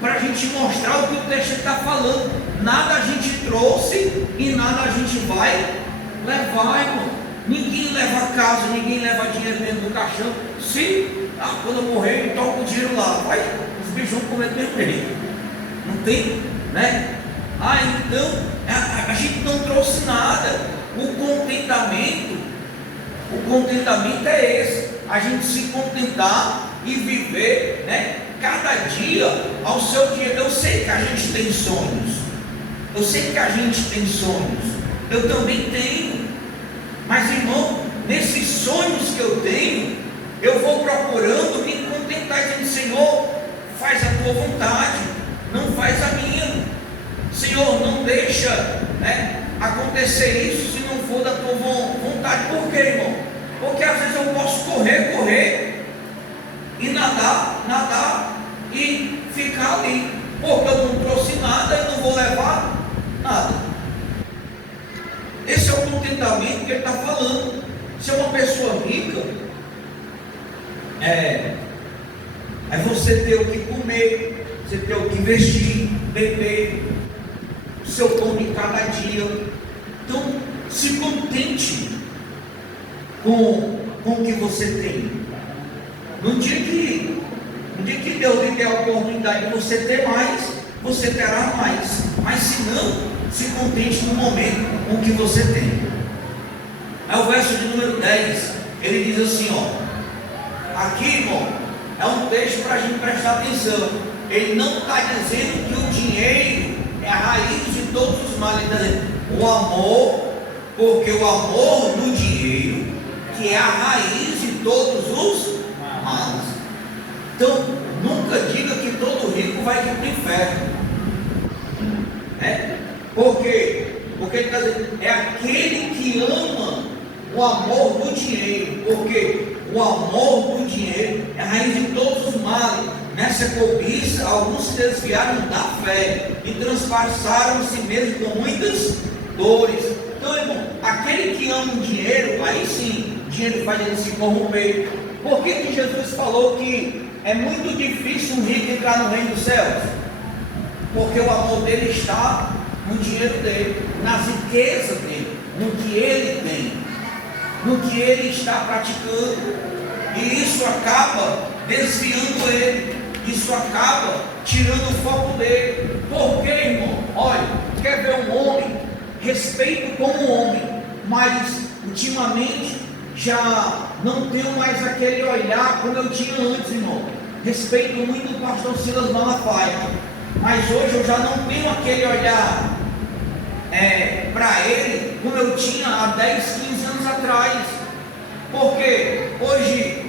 para a gente mostrar o que o texto está falando. Nada a gente trouxe e nada a gente vai levar, irmão. Ninguém leva casa, ninguém leva dinheiro dentro do caixão. Se quando eu morrer, eu toco o dinheiro lá, vai, os bichos vão comer do mesmo jeito. Não tem, né? Então a gente não trouxe nada. O contentamento é esse, a gente se contentar e viver, né, cada dia ao seu dia. Eu sei que a gente tem sonhos, eu também tenho, mas irmão, nesses sonhos que eu tenho, eu vou procurando me contentar, dizendo, Senhor, faz a tua vontade, não faz a minha. Senhor, não deixa, né, acontecer isso se não for da tua vontade. Por quê, irmão? Porque às vezes eu posso correr e nadar e ficar ali, porque eu não trouxe nada e não vou levar nada. Esse é o contentamento que ele está falando. Se é uma pessoa rica, é você ter o que comer, você ter o que vestir, beber, o seu pão de cada dia. Então, se contente com o que você tem. No dia que Deus lhe der a oportunidade de você ter mais, você terá mais. Mas se não, se contente no momento com o que você tem. Aí o verso de número 10, ele diz assim, ó, aqui, irmão, é um texto para a gente prestar atenção. Ele não está dizendo que o dinheiro é a raiz de todos os males. Ele está dizendo o amor, porque o amor no dinheiro, que é a raiz de todos os males. Então, nunca diga que todo rico vai para o inferno. Por quê? Porque ele está dizendo, é aquele que ama o amor do dinheiro, porque o amor do dinheiro é a raiz de todos os males. Nessa cobiça, alguns se desviaram da fé e transpassaram si mesmo com muitas dores. Então, irmão, aquele que ama o dinheiro, aí sim, o dinheiro faz ele se corromper. Por que Jesus falou que é muito difícil um rico entrar no reino dos céus? Porque o amor dele está no dinheiro dele, nas riquezas dele, no que ele tem, no que ele está praticando. E isso acaba desviando ele, isso acaba tirando o foco dele. Por quê, irmão? Olha, quer ver um homem, respeito como homem, mas ultimamente já não tenho mais aquele olhar como eu tinha antes, irmão. Respeito muito o pastor Silas Malafaia, mas hoje eu já não tenho aquele olhar para ele como eu tinha há 10, 15 anos atrás. Porque hoje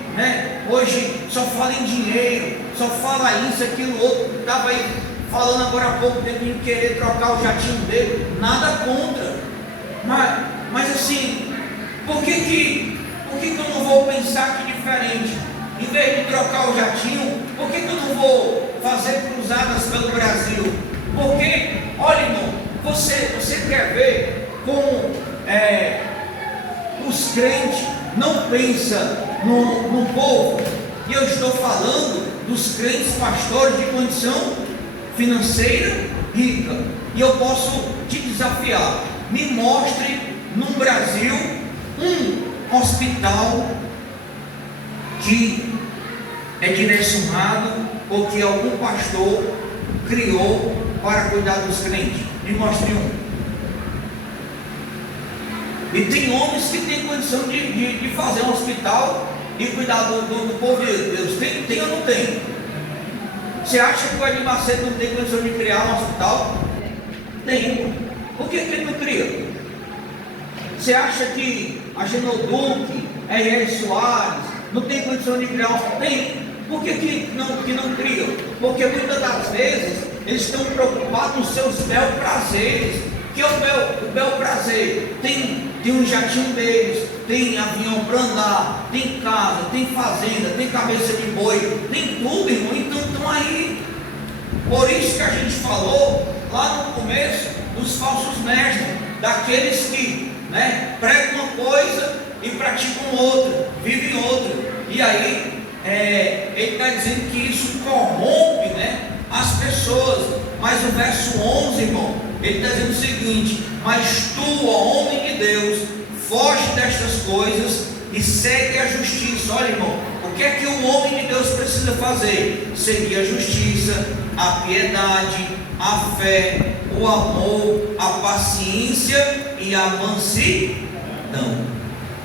só fala em dinheiro, só fala isso, aquilo, outro. Estava aí falando agora há pouco tempo em querer trocar o jatinho dele, nada contra, mas assim, por que eu não vou pensar que diferente? Em vez de trocar o jatinho, por que eu não vou fazer cruzadas pelo Brasil? Porque, olha, irmão, você quer ver como os crentes não pensam no povo? E eu estou falando dos crentes pastores de condição financeira rica. E eu posso te desafiar: me mostre no Brasil um hospital que é direcionado ou que algum pastor criou para cuidar dos crentes. Me mostre um. E tem homens que têm condição de fazer um hospital e cuidar do povo de Deus. Tem ou não tem? Você acha que o Edir Macedo não tem condição de criar um hospital? Tem. Por que ele não cria? Você acha que a Genoduque, R.R. Soares, não tem condição de criar um hospital? Tem. Por que não criam? Porque muitas das vezes eles estão preocupados nos seus bel prazeres. Que é o bel prazer? Tem um jatinho deles, tem avião para andar, tem casa, tem fazenda, tem cabeça de boi, tem tudo, irmão. Então estão aí. Por isso que a gente falou lá no começo dos falsos mestres, daqueles que pregam uma coisa e praticam outra, vivem outra. E aí ele está dizendo que isso corrompe as pessoas. Mas o verso 11, irmão, ele está dizendo o seguinte: mas tu, ó homem de Deus, foge destas coisas e segue a justiça. Olha, irmão, o que é que o homem de Deus precisa fazer? Seguir a justiça, a piedade, a fé, o amor, a paciência e a mansidão.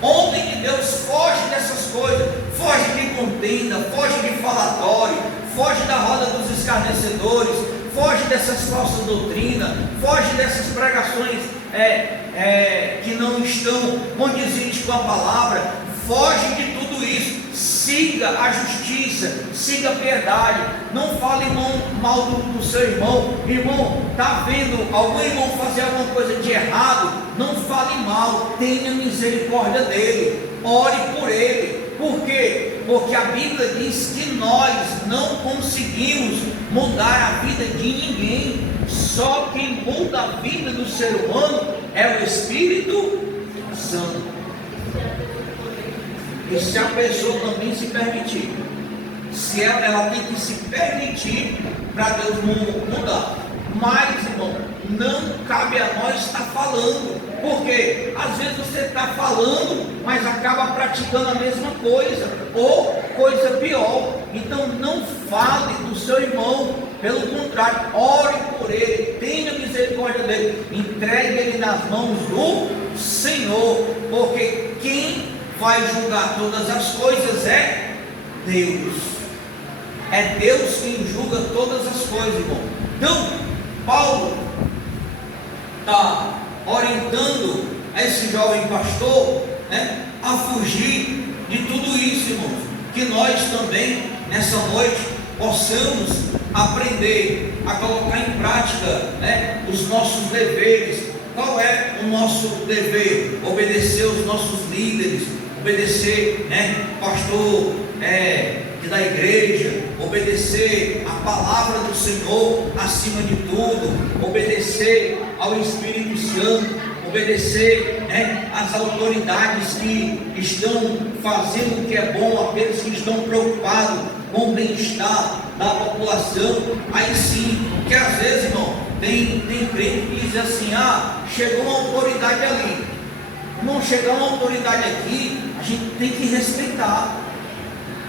Homem de Deus foge dessas coisas, foge de contenda, foge de falatório, foge da roda dos escarnecedores, foge dessas falsas doutrinas, foge dessas pregações que não estão condizentes com a palavra, foge de tudo isso. Siga a justiça, siga a piedade. Não fale mal do seu irmão. Irmão, está vendo algum irmão fazer alguma coisa de errado? Não fale mal, tenha misericórdia dele, ore por ele. Por quê? Porque a Bíblia diz que nós não conseguimos mudar a vida de ninguém. Só quem muda a vida do ser humano é o Espírito Santo. E se a pessoa também se permitir, se ela tem que se permitir para Deus mudar. Mas, irmão, não cabe a nós estar falando, porque às vezes você está falando, mas acaba praticando a mesma coisa, ou coisa pior. Então não fale do seu irmão, pelo contrário, ore por ele, tenha misericórdia dele, entregue ele nas mãos do Senhor, porque quem vai julgar todas as coisas é Deus. É Deus quem julga todas as coisas, irmão. Então, Paulo está orientando esse jovem pastor, né, a fugir de tudo isso, irmãos. Que nós também, nessa noite, possamos aprender a colocar em prática, né, os nossos deveres. Qual é o nosso dever? Obedecer os nossos líderes, obedecer, né, pastor da igreja, obedecer a palavra do Senhor acima de tudo, obedecer ao Espírito Santo, obedecer, né, às autoridades que estão fazendo o que é bom, aqueles que estão preocupados com o bem-estar da população. Aí sim, porque às vezes, irmão, tem crente que diz assim: chegou uma autoridade ali. Não chegar uma autoridade aqui, a gente tem que respeitar.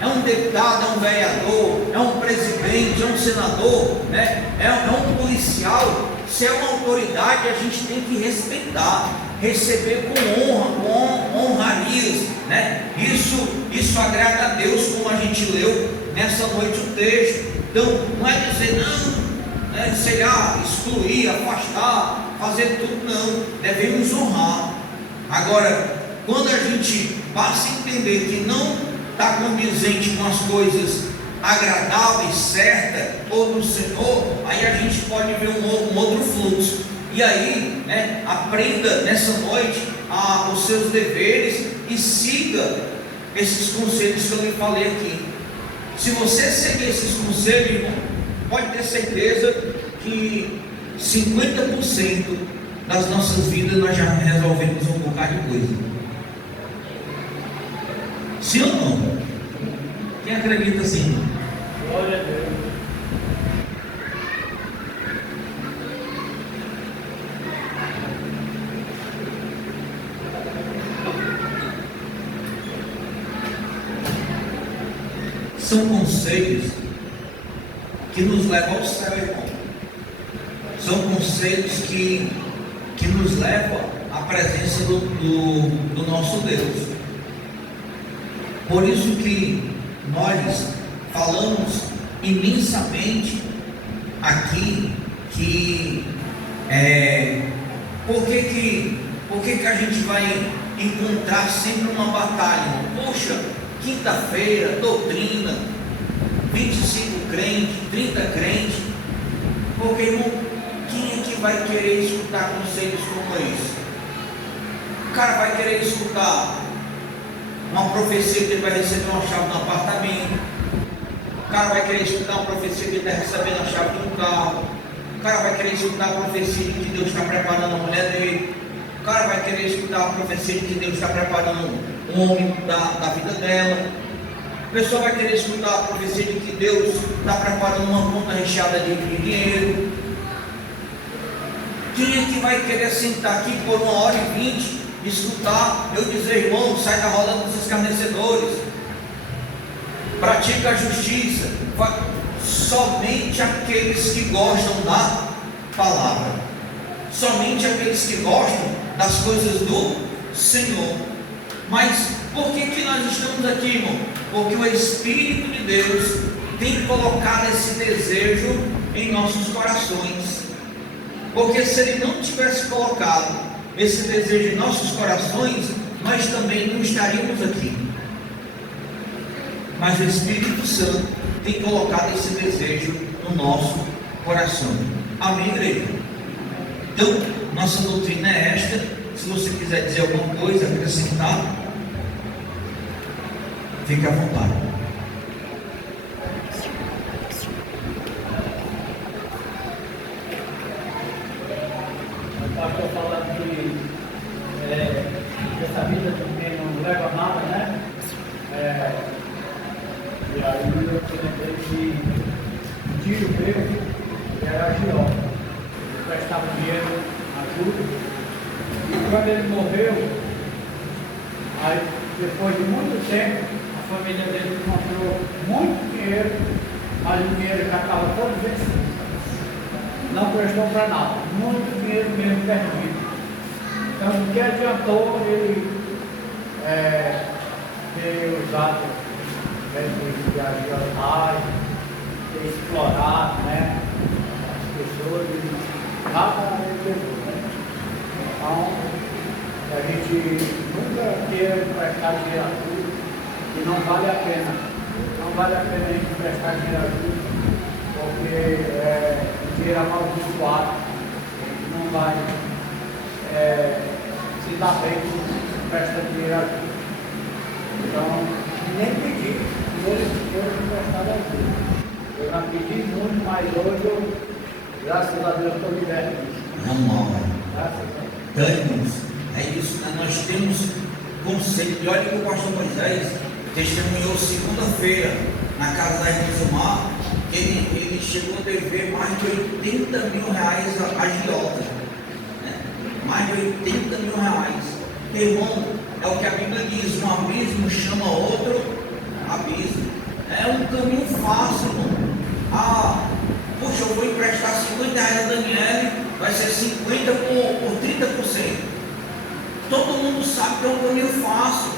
É um deputado, é um vereador, é um presidente, é um senador, né? é um policial. Se é uma autoridade, a gente tem que respeitar, receber com honra, com honrarias, né? Isso agrada a Deus, como a gente leu nessa noite o texto. Então, não é dizer não, né, sei lá, excluir, afastar, fazer tudo, não. Devemos honrar. Agora, quando a gente passa a entender que não está condizente com as coisas agradáveis, certas, ou do Senhor, aí a gente pode ver um outro fluxo. E aí, né, aprenda nessa noite os seus deveres e siga esses conselhos que eu lhe falei aqui. Se você seguir esses conselhos, irmão, pode ter certeza que 50% das nossas vidas nós já resolvemos um bocado de coisa. Sim ou não? Quem acredita assim? Glória a Deus. São conselhos que nos levam ao céu, irmão. São conselhos que nos levam à presença do nosso Deus. Por isso que nós falamos imensamente aqui que por que a gente vai encontrar sempre uma batalha? Poxa, quinta-feira, doutrina, 25 crentes, 30 crentes. Porque, irmão, quem é que vai querer escutar conselhos como esse? O cara vai querer escutar uma profecia que ele vai receber uma chave no apartamento. O cara vai querer escutar uma profecia que ele está recebendo a chave de um carro. O cara vai querer escutar a profecia de que Deus está preparando a mulher dele. O cara vai querer escutar a profecia de que Deus está preparando um homem da vida dela. A pessoa vai querer escutar a profecia de que Deus está preparando uma conta recheada de dinheiro. Quem é que vai querer sentar aqui por 1h20 escutar eu dizer: irmão, sai da roda dos escarnecedores, pratica a justiça? Somente aqueles que gostam da palavra, somente aqueles que gostam das coisas do Senhor. Mas por que nós estamos aqui, irmão? Porque o Espírito de Deus tem colocado esse desejo em nossos corações. Porque se Ele não tivesse colocado esse desejo em nossos corações, nós também não estaríamos aqui. Mas o Espírito Santo tem colocado esse desejo no nosso coração. Amém, igreja? Então, nossa doutrina é esta. Se você quiser dizer alguma coisa, acrescentar, fique à vontade. O pastor falando que essa vida também não leva a nada, né? E aí eu lembrei que um tio meu era agiota. Ele prestava dinheiro, ajuda. E quando ele morreu, aí depois de muito tempo, a família dele encontrou muito dinheiro, mas o dinheiro já estava todo vencido. Não prestou para nada, muito dinheiro mesmo perdido. Então, o que adiantou ele ter usado de agiotar, explorado, né? As pessoas e nada resolveu, né? Então, a gente nunca queira emprestar dinheiro a tudo e não vale a pena. Não vale a pena a gente emprestar dinheiro a tudo, porque dinheiro amaldiçoado, a gente não vai se dar bem com emprestar dinheiro a tudo. Então, nem pedi dinheiro emprestado a tudo. Eu já pedi muito, mas hoje eu, graças a Deus, estou liberto disso. Amém. Graças a Deus. Então, irmãos, é isso, né? Nós temos conceito. E olha que o pastor Moisés testemunhou segunda-feira na casa da irmã Zumar, que ele chegou a dever mais de 80 mil reais a agiota, né? Mais de 80 mil reais. Irmão, é o que a Bíblia diz: um abismo chama outro abismo. É um caminho fácil, irmão. Puxa, eu vou emprestar 50 reais a Daniele, vai ser 50 por 30%. Todo mundo sabe que é um caminho fácil,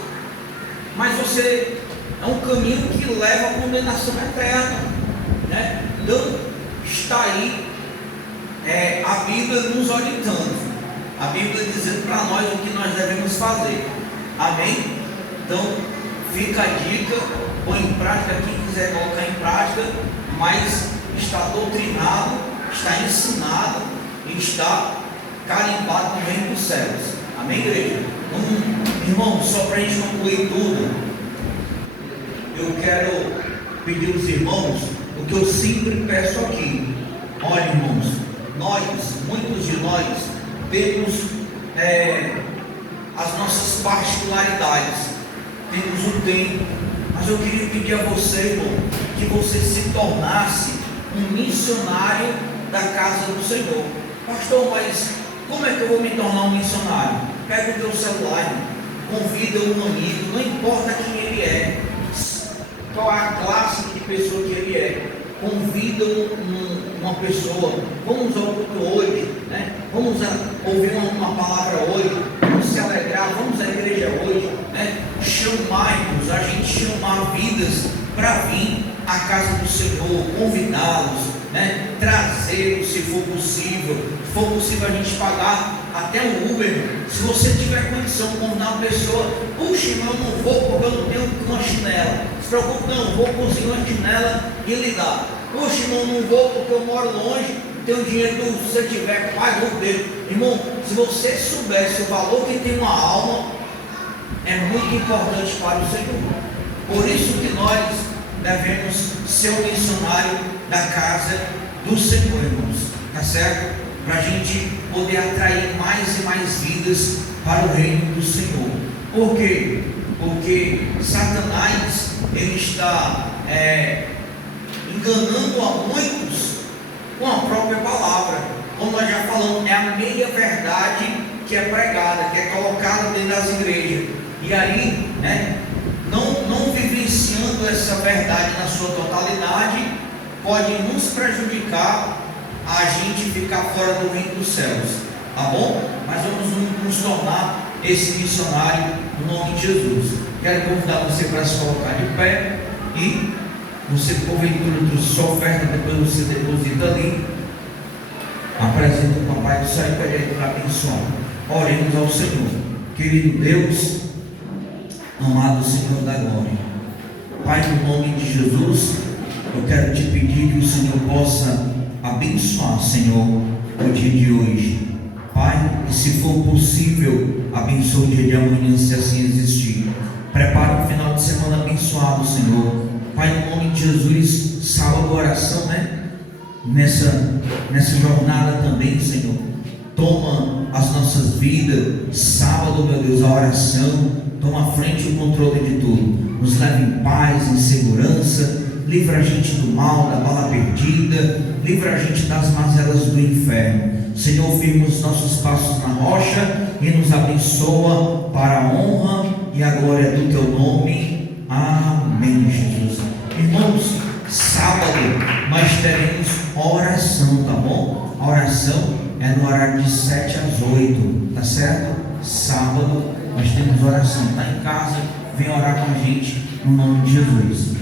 mas é um caminho que leva à condenação eterna, né? Então, está aí a Bíblia nos orientando, a Bíblia dizendo para nós o que nós devemos fazer. Amém? Então, fica a dica, põe em prática quem quiser colocar em prática, mas está doutrinado, está ensinado e está carimbado no reino dos céus. Amém, igreja? Irmão, só para a gente concluir tudo, eu quero pedir aos irmãos o que eu sempre peço aqui. Olha, irmãos, muitos de nós temos as nossas particularidades, temos o tempo, mas eu queria pedir a você, irmão, que você se tornasse um missionário da casa do Senhor. Pastor, mas como é que eu vou me tornar um missionário? Pega o teu celular, irmão, convida um amigo, não importa quem ele é, qual é a classe de pessoa que ele é, convida uma pessoa, vamos ao culto hoje, né? Vamos ouvir uma palavra hoje, vamos se alegrar, vamos à igreja hoje, né? Chamar-nos, a gente chamar vidas para vir à casa do Senhor, convidá-los, né? Trazê-los se for possível. Se for possível a gente pagar até um Uber. Se você tiver condição de convidar uma pessoa, puxa, irmão, eu não vou porque eu não tenho uma chinela. Se preocupe, não, vou cozinhar uma chinela e lhe dar. Puxa, irmão, não vou porque eu moro longe, tenho dinheiro, se você tiver, paga o dele. Irmão, se você soubesse o valor que tem uma alma, é muito importante para o Senhor. Por isso que nós devemos ser um missionário da casa do Senhor, irmãos, tá certo? Para a gente poder atrair mais e mais vidas para o reino do Senhor. Por quê? Porque Satanás, ele está enganando a muitos com a própria palavra. Como nós já falamos, é a meia verdade que é pregada, que é colocada dentro das igrejas. E aí, né, não vivenciando essa verdade na sua totalidade, pode nos prejudicar a gente ficar fora do reino dos céus, tá bom? Mas vamos nos tornar esse missionário no nome de Jesus. Quero convidar você para se colocar de pé e você, porventura, trouxe sua oferta, depois você deposita ali, apresenta o Papai do Céu e pede ele para abençoar. Oremos ao Senhor. Querido Deus, amado Senhor da glória, Pai, no nome de Jesus, eu quero te pedir que o Senhor possa abençoar, Senhor, o dia de hoje. Pai, e se for possível, abençoe o dia de amanhã, se assim existir. Prepara um final de semana abençoado, Senhor. Pai, no nome de Jesus, sábado oração, né? Nessa jornada também, Senhor. Toma as nossas vidas, sábado, meu Deus, a oração. Toma a frente e o controle de tudo. Nos leve em paz, em segurança. Livra a gente do mal, da bala perdida. Livra a gente das mazelas do inferno. Senhor, firma os nossos passos na rocha e nos abençoa para a honra e a glória do teu nome. Amém, Jesus. Irmãos, sábado nós teremos oração, tá bom? A oração é no horário de 7 às 8, tá certo? Sábado nós temos oração. Tá em casa, vem orar com a gente no nome de Jesus.